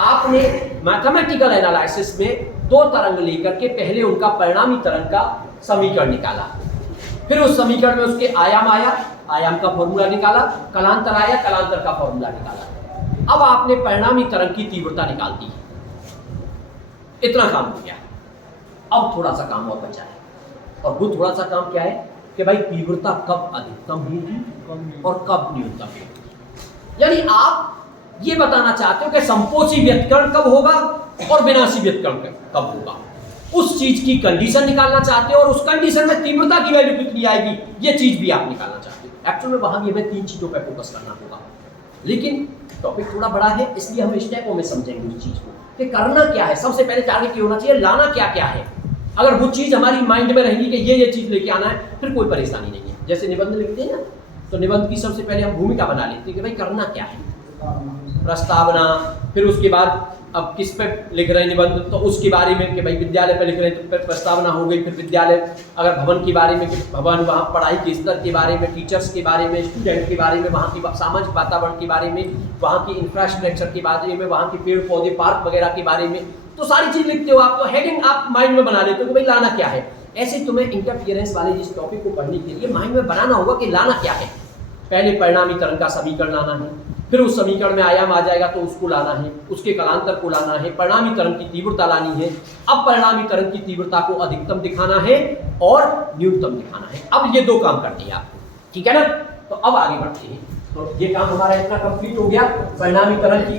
आपने मैथमेटिकल एनालिसिस में दो तरंग लेकर के पहले उनका परिणामी तरंग का समीकरण निकाला, फिर उस समीकरण में उसके आयाम आया, आयाम का फॉर्मूला निकाला, कलांतर आया, कलांतर का फॉर्मूला निकाला। अब आपने परिणामी तरंग की तीव्रता निकाल दी। इतना काम हो गया। अब थोड़ा सा काम और बचा है, और वो थोड़ा सा काम क्या है कि भाई तीव्रता कब अधिकतम होगी और कब न्यूनतम होगी। यानी आप ये बताना चाहते हो कि संपोषी व्यतिकरण कब होगा और विनाशी व्यतिकरण कब होगा, उस चीज की कंडीशन निकालना चाहते हो, और उस कंडीशन में तीव्रता की वैल्यू कितनी आएगी, ये चीज भी आप निकालना चाहते हो। एक्चुअल में वहां भी हमें तीन चीजों पर फोकस करना होगा, लेकिन टॉपिक थोड़ा बड़ा है, इसलिए हम स्टेपों में समझेंगे उस चीज को कि करना क्या है। सबसे पहले टारगेट क्या होना चाहिए, लाना क्या क्या है। अगर वो चीज हमारी माइंड में रहेगी कि ये चीज लेके आना है, फिर कोई परेशानी नहीं है। जैसे निबंध लिखते हैं ना, तो निबंध की सबसे पहले हम भूमिका बना लेते हैं कि भाई करना क्या है, प्रस्तावना, फिर उसके बाद अब किस पे लिख रहे हैं निबंध, तो उसके बारे में कि भाई विद्यालय पे लिख रहे हैं तो प्रस्तावना हो गई, फिर विद्यालय, अगर भवन के बारे में कि भवन, वहाँ पढ़ाई के स्तर के बारे में, टीचर्स के बारे में, स्टूडेंट के बारे में, वहाँ की सामाजिक वातावरण के बारे में, वहाँ की इंफ्रास्ट्रक्चर के बारे में, वहाँ के पेड़ पौधे पार्क वगैरह के बारे में, तो सारी चीज़ लिखते हो आप। तो हेडिंग आप माइंड में बना लेते हो कि भाई लाना क्या है। ऐसे तुम्हें इंटरफियरेंस वाले जिस टॉपिक को पढ़ने के लिए माइंड में बनाना होगा कि लाना क्या है। पहले परिणामी तरंग का समीकरण लाना है, फिर उस समीकरण में आयाम आ जाएगा तो उसको लाना है, उसके कलांतर को लाना है, परिणामी तरंग की तीव्रता लानी है। अब परिणामी तरंग की तीव्रता को अधिकतम दिखाना है और न्यूनतम दिखाना है। अब ये दो काम करने हैं आपको, ठीक है ना। तो अब आगे बढ़ते हैं। तो ये काम हमारा इतना कंप्लीट हो गया परिणामी तरंग की।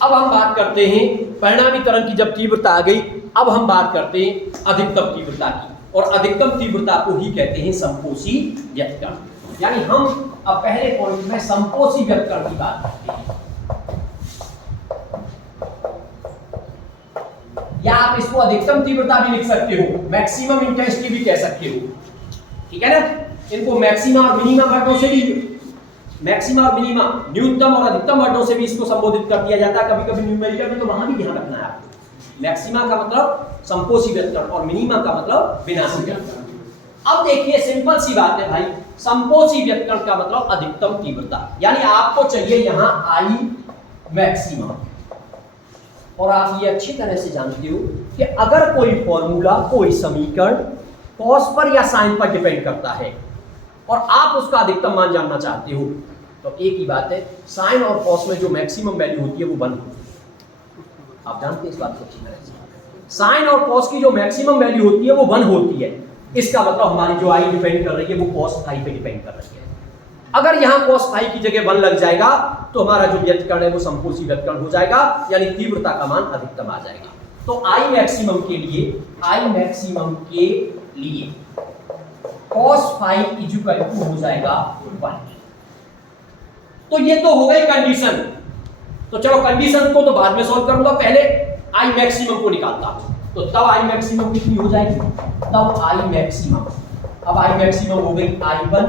अब हम बात करते हैं परिणामी तरंग की जब तीव्रता आ गई, अब हम बात करते हैं अधिकतम तीव्रता की, और अधिकतम तीव्रता को ही कहते हैं संपोषी व्यतकरण। यानी हम अब पहले पॉइंट में संपोषी व्यतकरण की बात करते हैं, या आप इसको अधिकतम तीव्रता भी लिख सकते हो, मैक्सिमम इंटेंसिटी भी कह सकते हो, ठीक है ना। इनको मैक्सिमा और मिनिमा वर्डों से भी, मैक्सिमा और मिनिमा न्यूनतम और अधिकतम वर्डों से भी इसको संबोधित कर दिया जाता है। कभी कभी न्यूमेरिकल में तो वहां भी ध्यान रखना है आपको। मैक्सिमा का मतलब संपोषी व्यतकरण और मिनिमा का मतलब विनाशी व्यतकरण। अब देखिए सिंपल सी बात है भाई, संपोषी व्यतकरण का मतलब अधिकतम तीव्रता, यानी आपको चाहिए यहां आई मैक्सिमम। और आप ये अच्छी तरह से जानते हो कि अगर कोई फॉर्मूला, कोई समीकरण कॉस पर या साइन पर डिपेंड करता है और आप उसका अधिकतम मान जानना चाहते हो, तो एक ही बात है, साइन और कॉस में जो मैक्सिमम वैल्यू होती है वो 1 होती है। आप जानते हैं इस बात को अच्छी तरह से। साइन और कॉस की जो मैक्सिमम वैल्यू होती है वो 1 होती है। इसका मतलब हमारी जो आई डिपेंड कर रही है वो कॉस फाई पे डिपेंड कर रही है। अगर यहां cos फाई की जगह 1 लग जाएगा तो हमारा जो व्यतकरण है वो संपोषी व्यतकरण हो जाएगा, यानी तीव्रता का मान अधिकतम आ जाएगा। तो आई मैक्सिमम के लिए cos फाई इक्वल टू हो जाएगा 1। तो ये तो हो गई कंडीशन। तो चलो कंडीशन को तो बाद में सॉल्व करूंगा, पहले आई मैक्सिमम को निकालता हूं। तो तब आई मैक्सिमम कितनी हो जाएगी, तब आई मैक्सिमम, अब आई मैक्सिमम हो गई I1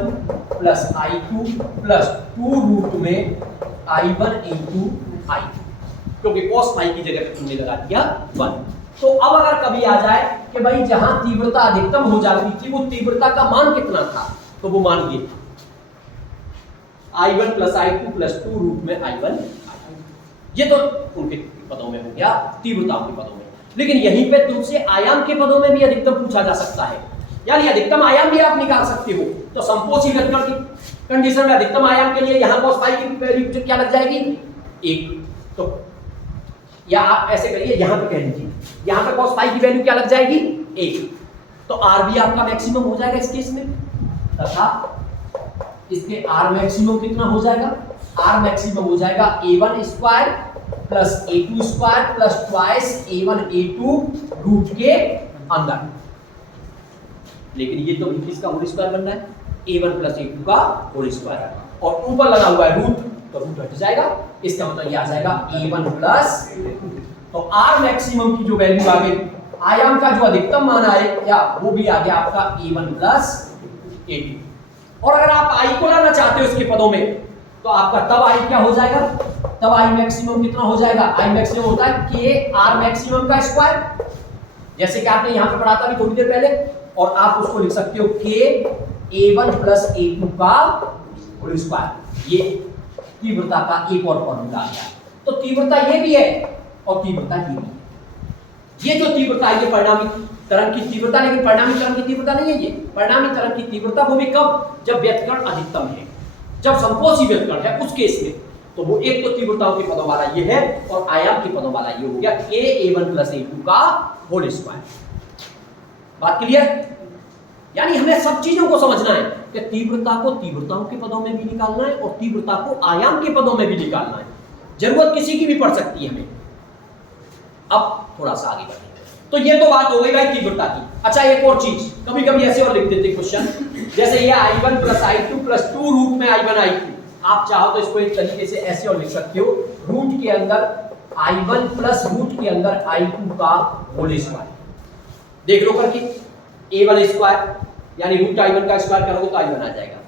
plus I2 plus 2 root में I1 इंटू I2, क्योंकि cos फाई की जगह पे तुमने लगा दिया 1। तो अब अगर कभी आ जाए कि भाई जहां तीव्रता अधिकतम हो जाती थी वो तीव्रता का मान कितना था, तो वो मान ये I1 plus I2 plus 2 root में I1। ये तो उनके पदों में हो गया, तीव्रताओं के पदों में। लेकिन यहीं पे तुमसे आयाम के पदों में भी अधिकतम पूछा जा सकता है, यानी अधिकतम आयाम भी आप निकाल सकते हो। तो संपोषी व्यतकरण की कंडीशन में अधिकतम आयाम के लिए यहां cos फाई की वैल्यू क्या लग जाएगी, 1। तो या आप ऐसे करिए, यहां पे कह लीजिए, यहां पे cos फाई की वैल्यू क्या लग जाएगी, 1। तो आर भी आपका मैक्सिमम हो जाएगा इस केस में, तथा इसके आर मैक्सिमम कितना हो जाएगा, आर मैक्सिमम हो जाएगा a1 square plus a2 square plus twice a1 a2 root के अंदर। लेकिन ये तो किसका होल स्क्वायर बन रहा है, a1 प्लस a2 का होल स्क्वायर, और ऊपर लगा हुआ है रूट, तो रूट हट जाएगा। इसका मतलब ये आ जाएगा a1 प्लस, तो r मैक्सिमम की जो वैल्यू आ गई, आयाम का जो अधिकतम मान आए या वो भी आ गया आपका a1 प्लस a2। और अगर आप i को लाना चाहते हो इसके पदों में, तो आपका तब i क्या हो जाएगा, तब i मैक्सिमम कितना हो जाएगा, i मैक्सिमम होता है k r मैक्सिमम का स्क्वायर, जैसे कि आपने यहां पे पढ़ा था अभी थोड़ी देर पहले। और आप उसको लिख सकते हो k a1 प्लस a2 का होल स्क्वायर। ये तीव्रता का एक और फॉर्मूला आ गया। तो तीव्रता ये भी है और तीव्रता ये भी है। ये जो तीव्रता है ये परिणामी तरंग की तीव्रता, लेकिन परिणामी तरंग की तीव्रता नहीं है। ये परिणामी तरंग की तीव्रता वो भी कब, जब व्यतकरण अधिकतम है, जब संपोषी व्यतकरण है उस केस में। तो वो एक तो तीव्रताओं के पदों वाला ये है और आयाम के पदों वाला ये हो गया k a1 प्लस a2 का होल स्क्वायर। बात क्लियर? यानी हमें सब चीजों को समझना है कि तीव्रता को तीव्रताओं के पदों में भी निकालना है और तीव्रता को आयाम के पदों में भी निकालना है। जरूरत किसी की भी पड़ सकती है हमें। अब थोड़ा सा आगे बढ़ते हैं। तो ये तो बात हो गई भाई तीव्रता की। अच्छा एक और चीज, कभी कभी ऐसे और लिख देते क्वेश्चन, जैसे ये I1 plus I2 plus 2 root में I1 I2। आप चाहो तो इसको एक तरीके से ऐसे और लिख सकते हो, रूट के अंदर I1 प्लस रूट के अंदर I2 का होल स्क्वायर। देख लो करके, a1 स्क्वायर यानी रूट I1 का स्क्वायर करोगे तो I1 आ जाएगा,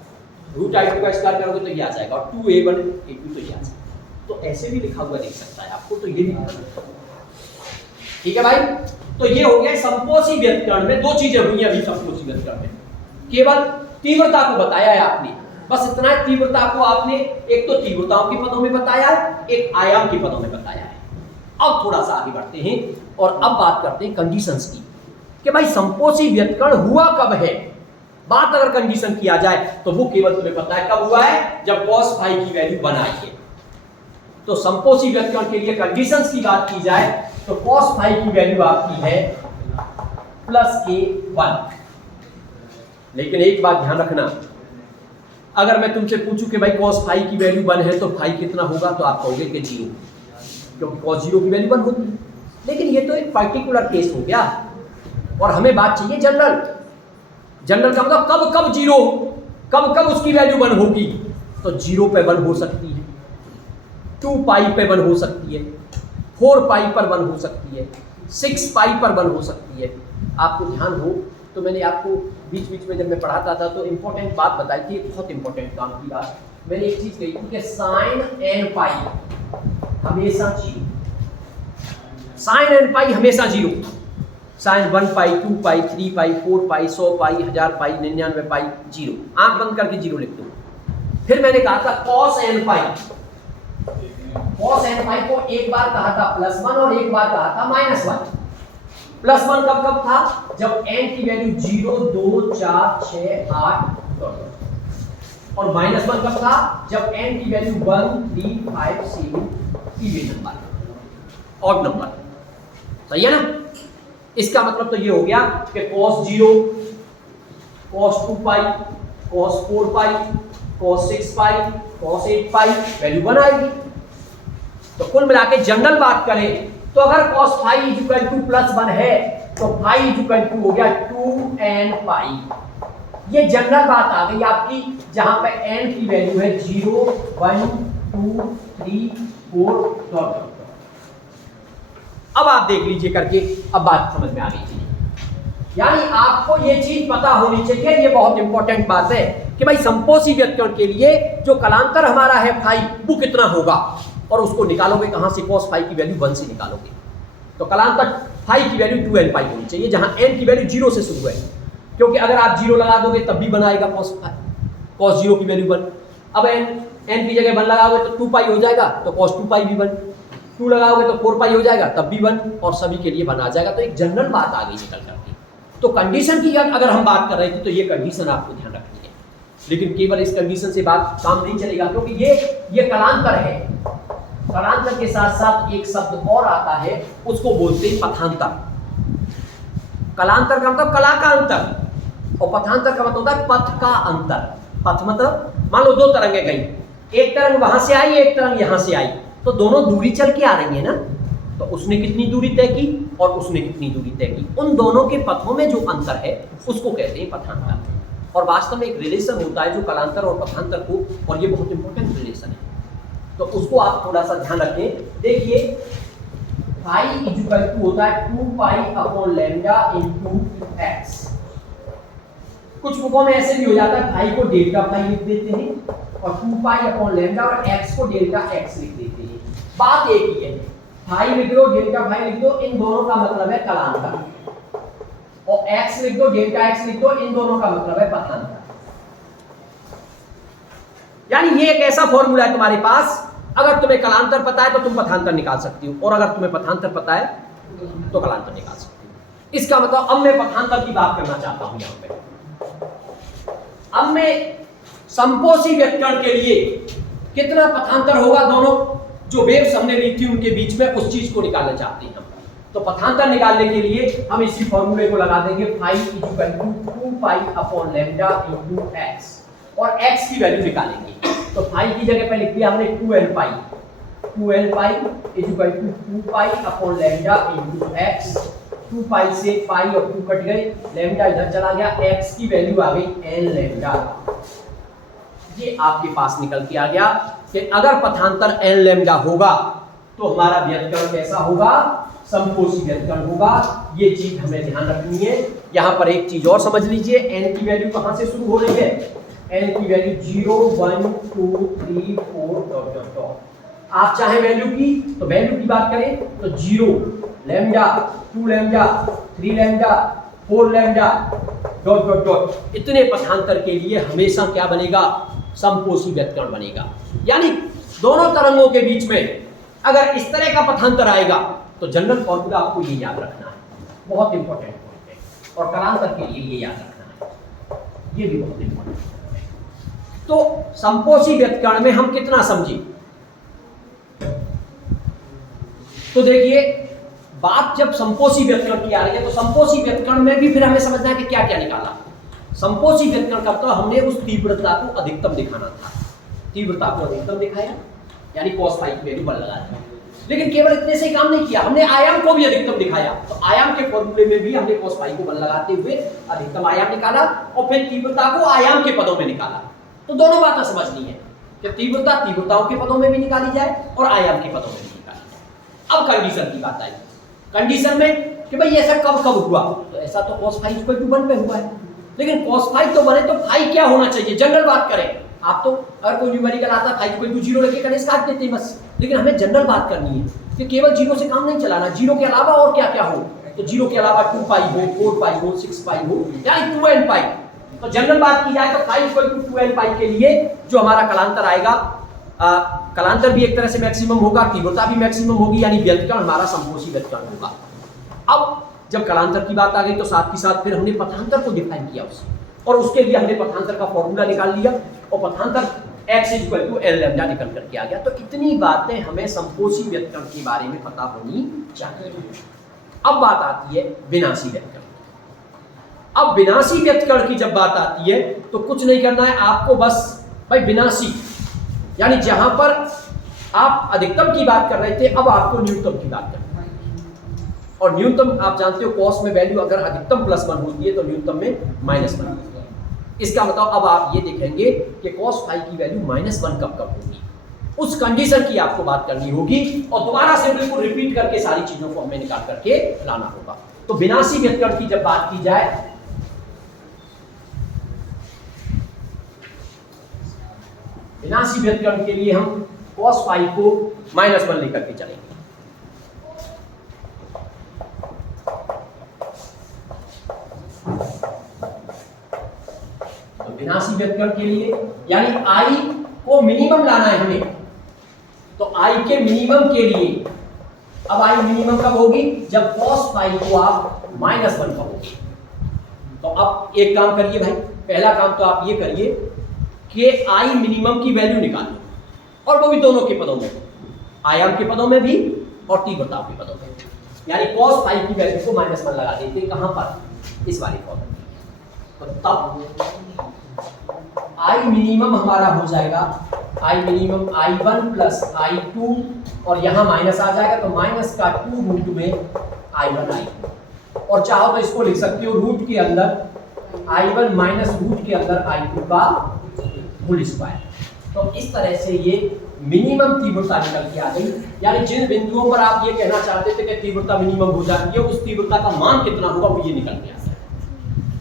रूट I2 का स्क्वायर करोगे तो ये आ जाएगा, और 2a1 a2 तो ये आ जाएगा। तो ऐसे भी लिखा हुआ दिख सकता है आपको, तो ये भी ठीक है भाई। तो ये हो गया संपोषी व्यतकरण में दो चीजें हुई अभी संपोषी व्यतकरण में, केवल तीव्रता को बताया है आपने, बस इतना है। तीव्रता को आपने एक तो तीव्रताओं के पदों में बताया है, एक आयाम के पदों में बताया है। अब थोड़ा सा आगे बढ़ते हैं और अब बात करते हैं कंडीशंस की, कि भाई संपोषी व्यतकरण हुआ कब है। बात अगर कंडीशन किया जाए तो वो केवल तुम्हें पता है कब हुआ है, जब cos फाई की वैल्यू 1 आई है। तो संपोषी व्यक्तिगण के लिए कंडीशंस की बात की जाए तो cos फाई की वैल्यू आपकी है +k1। लेकिन एक बात ध्यान रखना, अगर मैं तुमसे पूछूं कि भाई cos फाई की वैल्यू 1 है तो फाई कितना होगा, तो आप कहोगे कि 0, क्योंकि cos 0 की वैल्यू 1 होगी। लेकिन ये तो एक पर्टिकुलर केस हो गया और हमें बात चाहिए जनरल। जनरल का मतलब कब कब 0, कब कब उसकी वैल्यू 1 होगी। तो 0 पे 1 हो सकती है, 2 पाई पे 1 हो सकती है, 4 पाई पर 1 हो सकती है, 6 पाई पर 1 हो सकती है। आपको ध्यान हो तो मैंने आपको बीच बीच में जब मैं पढ़ाता था तो इंपॉर्टेंट बात बताई थी, बहुत इंपॉर्टेंट काम की बात। मैंने एक चीज कही थी कि साइन n पाई हमेशा 0, साइन n पाई हमेशा 0, साइन 1 पाई 2 पाई 3 पाई 4 पाई 100 पाई 1000 पाई 99 पाई 0, आंख बंद करके 0 लिख दो। फिर मैंने कहा था cos n पाई, cos n पाई को एक बार कहा था +1 और एक बार कहा था -1। +1 कब कब था, जब n की वैल्यू 0 2 4 6 8 और -1 कब था, जब n की value 1 3 5 7 even number, odd number. सही है ना। इसका मतलब तो ये हो गया कि cos 0, cos 2 पाई, cos 4 पाई, cos 6 पाई, cos 8 पाई वैल्यू 1 आएगी। तो कुल मिला के जनरल बात करें तो अगर cos फाई इक्वल टू +1 है तो फाई इक्वल टू हो गया 2n पाई। ये जनरल बात आ गई आपकी, जहां पे n की वैल्यू है 0 1 2 3 4 डॉट। अब आप देख लीजिए करके, अब बात समझ में आ गई थी। यानी आपको ये चीज पता होनी चाहिए, ये बहुत इंपॉर्टेंट बात है कि भाई संपोषी व्यक्तिगण के लिए जो कलांतर हमारा है फाई वो कितना होगा, और उसको निकालोगे कहां से, cos फाई की वैल्यू 1 से निकालोगे। तो कलांतर फाई की वैल्यू 2n पाई होनी चाहिए, जहां n की वैल्यू 0 से शुरू है, क्योंकि अगर आप 0 लगा दोगे तब भी 1 आएगा cos 0 की वैल्यू 1। अब n की जगह 1 लगाओगे तो 2 पाई हो जाएगा, तो cos 2 पाई भी 1, 2 लगाओगे तो 4 पाई हो जाएगा तब भी 1, और सभी के लिए 1 आ जाएगा। तो एक जनरल बात आ गई निकल करके। तो कंडीशन की अगर हम बात कर रहे थे तो ये कंडीशन आपको ध्यान रखनी है, लेकिन केवल इस कंडीशन से बात काम नहीं चलेगा, क्योंकि ये कलांतर है। कलांतर के साथ साथ एक शब्द और आता है, उसको बोलते हैं पथांतर। कलांतर का मतलब कला का अंतर, और पथांतर का मतलब होता है पथ का अंतर। पथ मतलब मान लो 2 तरंगें गई, एक तरंग वहां से आई, एक तरंग यहां से आई, तो दोनों दूरी चल के आ रही है ना, तो उसने कितनी दूरी तय की और उसने कितनी दूरी तय की, उन दोनों के पथों में जो अंतर है उसको कहते हैं पथांतर। और वास्तव में एक रिलेशन होता है जो कलांतर और पथांतर को, और ये बहुत इंपॉर्टेंट रिलेशन है, तो उसको आप थोड़ा सा ध्यान रखें। देखिए फाई इक्वल टू होता है 2 pi upon lambda into x। कुछ बुकों में ऐसे भी हो जाता है, फाई को डेल्टा फाई लिख देते हैं और 2 पाई अपॉन लैम्डा और x को डेल्टा x लिख देते हैं। बात एक ही है, फाई लिख दो डेल्टा फाई लिख दो, इन दोनों का मतलब है कलांतर, और x लिख दो डेल्टा x लिख दो, इन दोनों का मतलब है पथांतर। यानी ये एक ऐसा फॉर्मूला है तुम्हारे पास, अगर तुम्हें कलांतर पता है तो तुम पथांतर निकाल सकती हो, और अगर तुम्हें पथांतर पता है तो कलांतर निकाल सकती हो। इसका मतलब अब मैं पथांतर की बात करना चाहता हूं यहां पे। अब मैं संपोषी व्यक्तिगण के लिए कितना पथांतर होगा, दोनों जो वेव्स हमने ली थी उनके बीच में, उस चीज को निकालना चाहते हैं हम। तो पथांतर निकालने के लिए हम इसी फॉर्मूले को लगा देंगे, phi equal to 2 pi upon lambda into x, और x की वैल्यू निकालेंगे। तो फाई की जगह पे लिख दिया हमने 2n pi, 2n pi equal to 2 pi upon lambda into x। 2 pi से पाई और 2 कट गए, लैम्डा इधर चला गया, x की वैल्यू आ गई n लैम्डा। ये आपके पास निकल के आ गया कि अगर पथांतर n लैम्डा होगा तो हमारा व्यक्तिगण कैसा होगा, संपोषी व्यक्तिगण होगा। ये चीज हमें ध्यान रखनी है। यहां पर एक चीज और समझ लीजिए, n की वैल्यू कहां से शुरू हो रही है, n की वैल्यू 0 1 2 3 4 डॉट डॉट डॉट। आप चाहे वैल्यू की, तो वैल्यू की बात करें तो 0 lambda 2 lambda 3 lambda 4 lambda dot dot dot. इतने पथांतर के लिए हमेशा क्या बनेगा, संपोषी व्यक्तिगण बनेगा। यानी दोनों तरंगों के बीच में अगर इस तरह का पथांतर आएगा तो जनरल फॉर्मूला आपको ये याद रखना है, बहुत इंपॉर्टेंट पॉइंट है, और कलांतर के लिए ये याद रखना है, ये भी बहुत इंपॉर्टेंट है। तो संपोषी व्यक्तिगण में हम कितना समझे, तो देखिए बात जब संपोषी व्यतिकरण की आ रही है तो संपोषी व्यतिकरण में भी फिर हमें समझना है कि क्या क्या निकाला। संपोषी व्यतिकरण का तो हमने उस तीव्रता को अधिकतम दिखाना था, तीव्रता को अधिकतम दिखाया यानी cos फाई की वैल्यू 1 लगा दी। लेकिन केवल इतने से ही काम नहीं किया, हमने आयाम को भी अधिकतम दिखाया। तो आयाम के फॉर्मूले में भी हमने cos फाई को 1 लगाते हुए अधिकतम आयाम निकाला और फिर तीव्रता को आयाम के पदों में निकाला। तो दोनों बातें समझनी है कि तीव्रता तीव्रताओं के पदों में भी निकाली जाए और आयाम के पदों में भी निकाली जाए। अब कंडीशन की बात आई, कंडीशन में कि भाई ऐसा कब कब हुआ, तो ऐसा तो cos फाई इक्वल टू 1 पे हुआ है। लेकिन cos फाई तो बने तो फाई क्या होना चाहिए, जनरल बात करें। आप तो अगर कोई न्यूमेरिकल आता फाई इक्वल टू 0 लेके कनेक्ट काट देते हैं बस। लेकिन हमें जनरल बात करनी है कि केवल 0 से काम नहीं चलाना, 0 के अलावा और क्या क्या हो। तो 0 के अलावा 2 पाई हो, 4 पाई हो, 6 पाई हो, यानी 2n पाई। तो जनरल बात की जाए तो फाई इक्वल टू 2n पाई के लिए जो हमारा कलांतर आएगा, कलांतर भी एक तरह से मैक्सिमम होगा, तीव्रता भी मैक्सिमम होगी, यानी व्यतिकरण हमारा संपोषी व्यतिकरण होगा। अब जब कलांतर की बात आ गई तो साथ ही साथ फिर हमने पथांतर को डिफाइन किया उससे, और उसके लिए हमने पथांतर का फॉर्मूला निकाल लिया और पथांतर x equal to l lambda निकल करके आ गया। तो इतनी बातें हमें संपोषी व्यतिकरण के बारे में पता होनी चाहिए। अब बात आती है विनाशी व्यतिकरण। अब विनाशी व्यतिकरण की जब बात आती है तो कुछ नहीं करना है आपको, बस भाई विनाशी यानी जहां पर आप अधिकतम की बात कर रहे थे अब आपको न्यूनतम की बात करना है। और न्यूनतम आप जानते हो cos में वैल्यू अगर अधिकतम +1 होती है तो न्यूनतम में -1 होती है। इसका मतलब अब आप ये देखेंगे कि cos फाई की वैल्यू -1 कब कब होगी, उस कंडीशन की आपको बात करनी होगी और दोबारा से बिल्कुल रिपीट करके सारी चीजों को हमें निकाल करके लाना होगा। तो विनाशी व्यतिकरण की जब बात की जाए, विनाशी व्यतिकरण के लिए हम cos फाई को -1 लेकर के चलेंगे। तो विनाशी व्यतिकरण के लिए यानी i को मिनिमम लाना है हमें, तो i के मिनिमम के लिए अब i मिनिमम कब होगी, जब cos फाई को आप -1 कहोगे। तो अब एक काम करिए भाई, पहला काम तो आप ये करिए कि i मिनिमम की वैल्यू निकालिए, और वो भी दोनों के पदों में, आयाम के पदों में भी और तीव्रता के पदों में। यानी cos फाई की वैल्यू को -1 लगा देते हैं, कहां पर, इस वाली फॉर्मूले। तो तब i मिनिमम हमारा हो जाएगा i minimum i1 plus i2 और यहाँ माइनस आ जाएगा तो माइनस का 2 रूट में i1 i2, और चाहो तो इसको लिख सकते हो रूट के अंदर i1 माइनस रूट के अंदर i2 का होल स्क्वायर। तो इस तरह से ये मिनिमम तीव्रता निकल के आ गई। यानी जिन बिंदुओं पर आप ये कहना चाहते थे कि तीव्रता मिनिमम हो जाती है, उस तीव्रता का मान कितना होगा वो ये निकल के आ गया।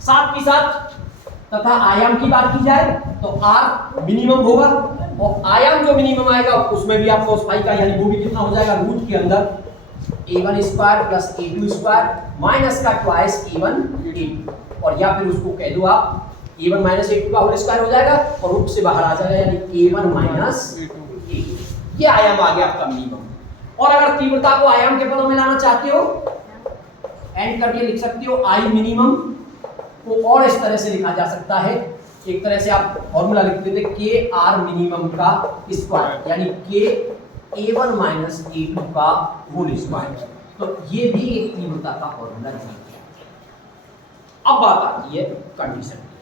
साथ ही साथ तथा आयाम की बात की जाए तो r मिनिमम होगा, और आयाम जो मिनिमम आएगा उसमें भी आपको cos फाई का यानी वो भी कितना हो जाएगा, रूट के अंदर a1 square plus a2 square minus का ट्वाइस a1 a2, और या फिर उसको कह दो आप a1 माइनस a2 का होल स्क्वायर हो जाएगा और रूट से बाहर आ जाएगा यानी a1 माइनस a2। ये आयाम आ गया आपका मिनिमम। और अगर तीव्रता को आयाम के पदों में लाना चाहते हो, एंड करके लिख सकते हो i मिनिमम को, और इस तरह से लिखा जा सकता है, एक तरह से आप फॉर्मूला लिख देते के आर मिनिमम का स्क्वायर यानी के a1 माइनस a2 का होल स्क्वायर। तो ये भी एक तीव्रता का फॉर्मूला निकल गया। अब बात आती है कंडीशन की,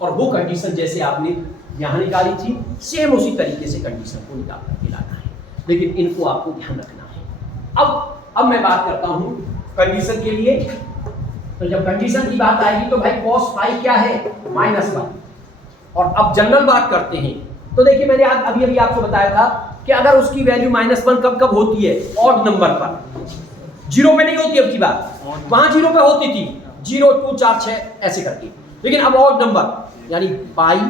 और वो कंडीशन जैसे आपने यहाँ निकाली थी सेम उसी तरीके से कंडीशन को निकाल करके लाना है, लेकिन इनको आपको ध्यान रखना है। अब मैं बात करता हूँ कंडीशन के लिए। तो जब कंडीशन की बात आएगी तो भाई cos फाई क्या है, -1। और अब जनरल बात करते हैं तो देखिए मैंने अभी अभी आपको बताया था कि अगर उसकी वैल्यू -1 कब कब होती है, ऑड नंबर पर, 0 पे नहीं होती। अब की बात वहां 0 पे होती थी, 0 2 4 6 ऐसे करके, लेकिन अब ऑड नंबर यानी पाई,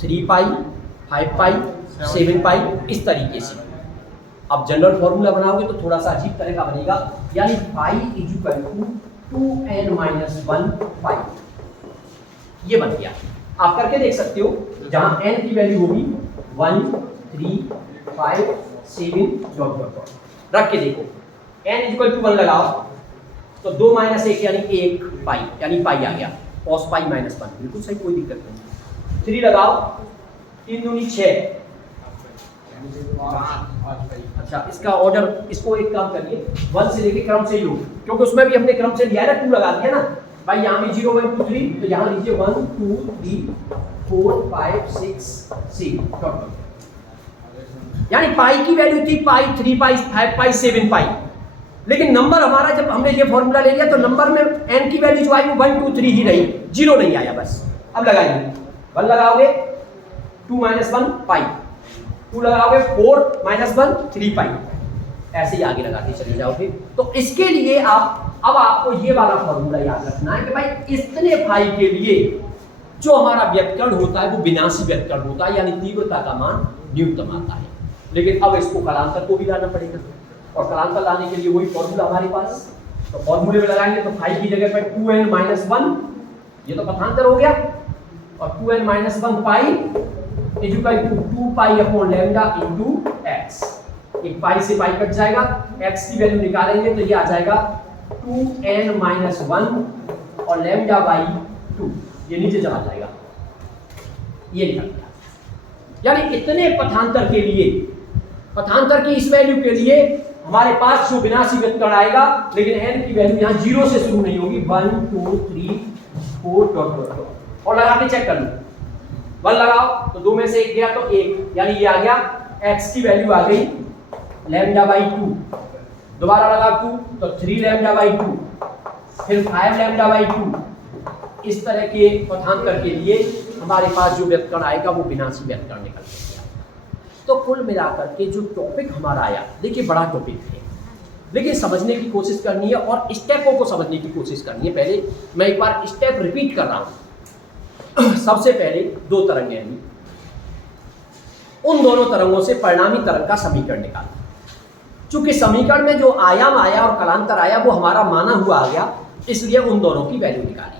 3 पाई, 5 पाई, 7 पाई, इस तरीके से। अब जनरल फॉर्मूला बनाओगे तो थोड़ा सा अजीब तरह का बनेगा, यानी pi is equal to 2n-1 pi, ये बन गया। आप करके देख सकते हो, जहां n की वैल्यू होगी 1 3 5 7 डॉट रख के देखो, n इक्वल टू 1 लगाओ तो 2 माइनस 1 यानी 1 पाई, यानी पाई आ गया, cos पाई -1, बिल्कुल सही, कोई दिक्कत नहीं। 3 लगाओ, 3 दूनी 6, अच्छा, इसका ऑर्डर, इसको एक काम करिए 1 से लेके क्रम से ही लो, क्योंकि उसमें भी हमने क्रम से लिया है ना, 2 लगा दिया ना भाई, यहाँ भी 0 1 2 3, तो यहाँ लीजिए 1 2 3 4 5 6 7, यानी पाई की वैल्यू थी पाई 3 पाई 5 पाई 7 पाई, लेकिन नंबर हमारा जब हमने ये फॉर्मूला ले लिया तो नंबर में n की वैल्यू जो आई वो 1 2 3 ही रही, 0 नहीं आया बस। अब लगाइए 1 लगाओगे 2 - 1 पाई, 2 लगाओगे 4 - 1 3 पाई, ऐसे ही आगे लगाते चले जाओगे। तो इसके लिए अब आपको ये वाला फॉर्मूला याद रखना है कि भाई इतने पाई के लिए जो हमारा व्यक्तकरण होता है वो विनाशी व्यक्तकरण होता है, यानी तीव्रता का मान न्यूनतम आता है। लेकिन अब इसको कलांतर को भी लाना पड़ेगा, और कलांतर लाने के लिए वही फॉर्मूला हमारे पास, तो फॉर्मूले में लगाएंगे तो पाई की जगह पर 2n - 1, ये तो पथांतर हो गया, और 2n - 1 pi equal to 2 pi upon lambda into x। एक पाई से पाई कट जाएगा, x की वैल्यू निकालेंगे तो ये आ जाएगा 2n - 1 और लैम्डा बाई 2, ये नीचे चला जाएगा, ये निकल गया। यानी इतने पथांतर के लिए, पथांतर की इस वैल्यू के लिए हमारे पास जो विनाशी व्यक्तकरण आएगा, लेकिन n की वैल्यू यहाँ 0 से शुरू नहीं होगी, 1 2 3 4 डॉट और लगा के चेक कर लो, 1 लगाओ तो 2 में से 1 गया तो 1, यानी ये आ गया, x की वैल्यू आ गई लैम्डा बाई 2, दोबारा लगा 2 तो 3 लैम्डा बाई 2, फिर 5 लैम्डा बाई 2। इस तरह के पथांतर के लिए हमारे पास जो व्यक्तकरण आएगा वो विनाशी व्यक्तकरण निकल गया। तो कुल मिलाकर के जो टॉपिक हमारा आया, देखिए बड़ा टॉपिक है, लेकिन समझने की कोशिश करनी है और स्टेपों को समझने की कोशिश करनी है। पहले मैं एक बार स्टेप रिपीट कर रहा हूं। सबसे पहले 2 तरंगें हैं, उन दोनों तरंगों से परिणामी तरंग का समीकरण निकालना। चूंकि समीकरण में जो आयाम आया और कलांतर आया वो हमारा माना हुआ आ गया, इसलिए उन दोनों की वैल्यू निकाली।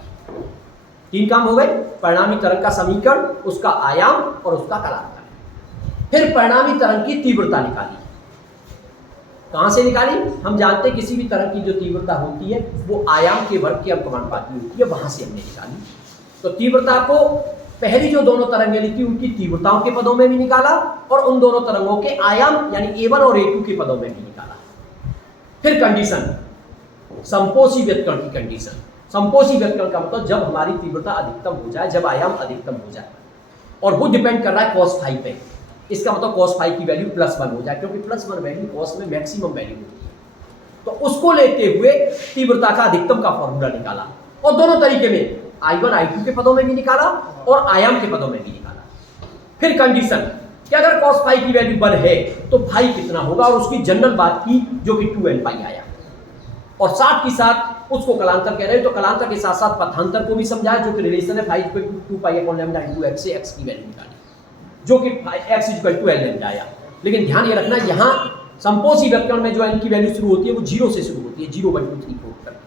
3 काम हो गए, परिणामी तरंग का समीकरण, उसका आयाम और उसका कलांतर। फिर परिणामी तरंग की तीव्रता निकाली। कहां से निकाली? हम जानते हैं किसी भी तरंग की जो तीव्रता होती है वो आयाम के वर्ग के अपक्रमानुपाती होती है, वहां से हमने निकाली। तो तीव्रता को पहली जो दोनों तरंगें ली थी उनकी तीव्रताओं के पदों में भी निकाला, और उन दोनों तरंगों के आयाम यानी a1 और a2 के पदों में भी निकाला। फिर कंडीशन, संपोषी व्यक्तकरण की कंडीशन। संपोषी व्यक्तकरण का मतलब जब हमारी तीव्रता अधिकतम हो जाए, जब आयाम अधिकतम हो जाए, और वो डिपेंड कर रहा है cos फाई पे। इसका मतलब cos फाई की वैल्यू +1 हो जाए, क्योंकि +1 वैल्यू cos में मैक्सिमम वैल्यू होती है। तो उसको लेते हुए तीव्रता का अधिकतम का फॉर्मूला निकाला, और दोनों तरीके में I1 I2 के पदों में भी निकाला और आयाम के पदों में भी निकाला। फिर कंडीशन कि अगर cos फाई की वैल्यू 1 है तो फाई कितना होगा, और उसकी जनरल बात की जो कि 2n पाई आया, और साथ ही साथ उसको कलांतर कह रहे हैं, तो कलांतर के साथ साथ पथांतर को भी समझाया, जो कि रिलेशन है phi 2 pi upon lambda into x से x की वैल्यू निकाली, जो कि x = l लैम्डा आया। लेकिन ध्यान ये रखना, यहाँ संपोषी व्यक्तकरण में जो n की वैल्यू शुरू होती है वो 0 से शुरू होती है, 0 1 2 3 4 तक।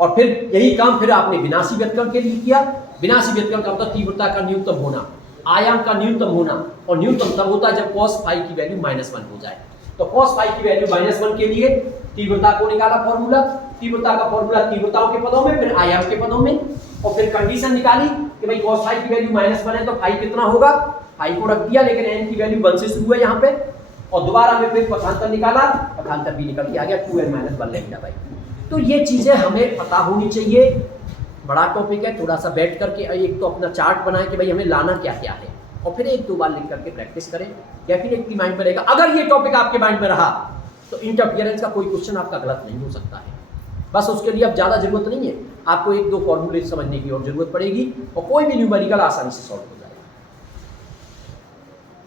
और फिर यही काम फिर आपने विनाशी व्यक्तकरण के लिए किया। विनाशी व्यक्तकरण का मतलब तीव्रता का न्यूनतम होना, आयाम का न्यूनतम होना, और न्यूनतम तब होता है जब cos फाई की वैल्यू -1 हो जाए। तो cos फाई की वैल्यू -1 के लिए तीव्रता को निकाला फॉर्मूला, तीव्रता का फॉर्मूला तीव्रताओं के पदों में, फिर आयाम के पदों में, और फिर कंडीशन निकाली कि भाई cos फाई की वैल्यू -1 है तो फाई कितना होगा, फाई को रख दिया, लेकिन n की वैल्यू 1 से शुरू है यहाँ पे, और दोबारा में फिर पथांतर निकाला, पथांतर भी निकल के आ गया 2n - 1 लैम्डा बाई 2। तो ये चीजें हमें पता होनी चाहिए। बड़ा टॉपिक है, थोड़ा सा बैठ करके एक तो अपना चार्ट बनाए कि भाई हमें लाना क्या क्या है, और फिर 1-2 बार लिख करके प्रैक्टिस करें, डेफिनेटली माइंड में रहेगा। अगर ये टॉपिक आपके माइंड में रहा तो इंटरफियरेंस का कोई क्वेश्चन आपका गलत नहीं हो सकता है। बस उसके लिए अब ज़्यादा जरूरत नहीं है, आपको 1-2 फॉर्मूले समझने की और जरूरत पड़ेगी, और कोई भी न्यूमेरिकल आसानी से सॉल्व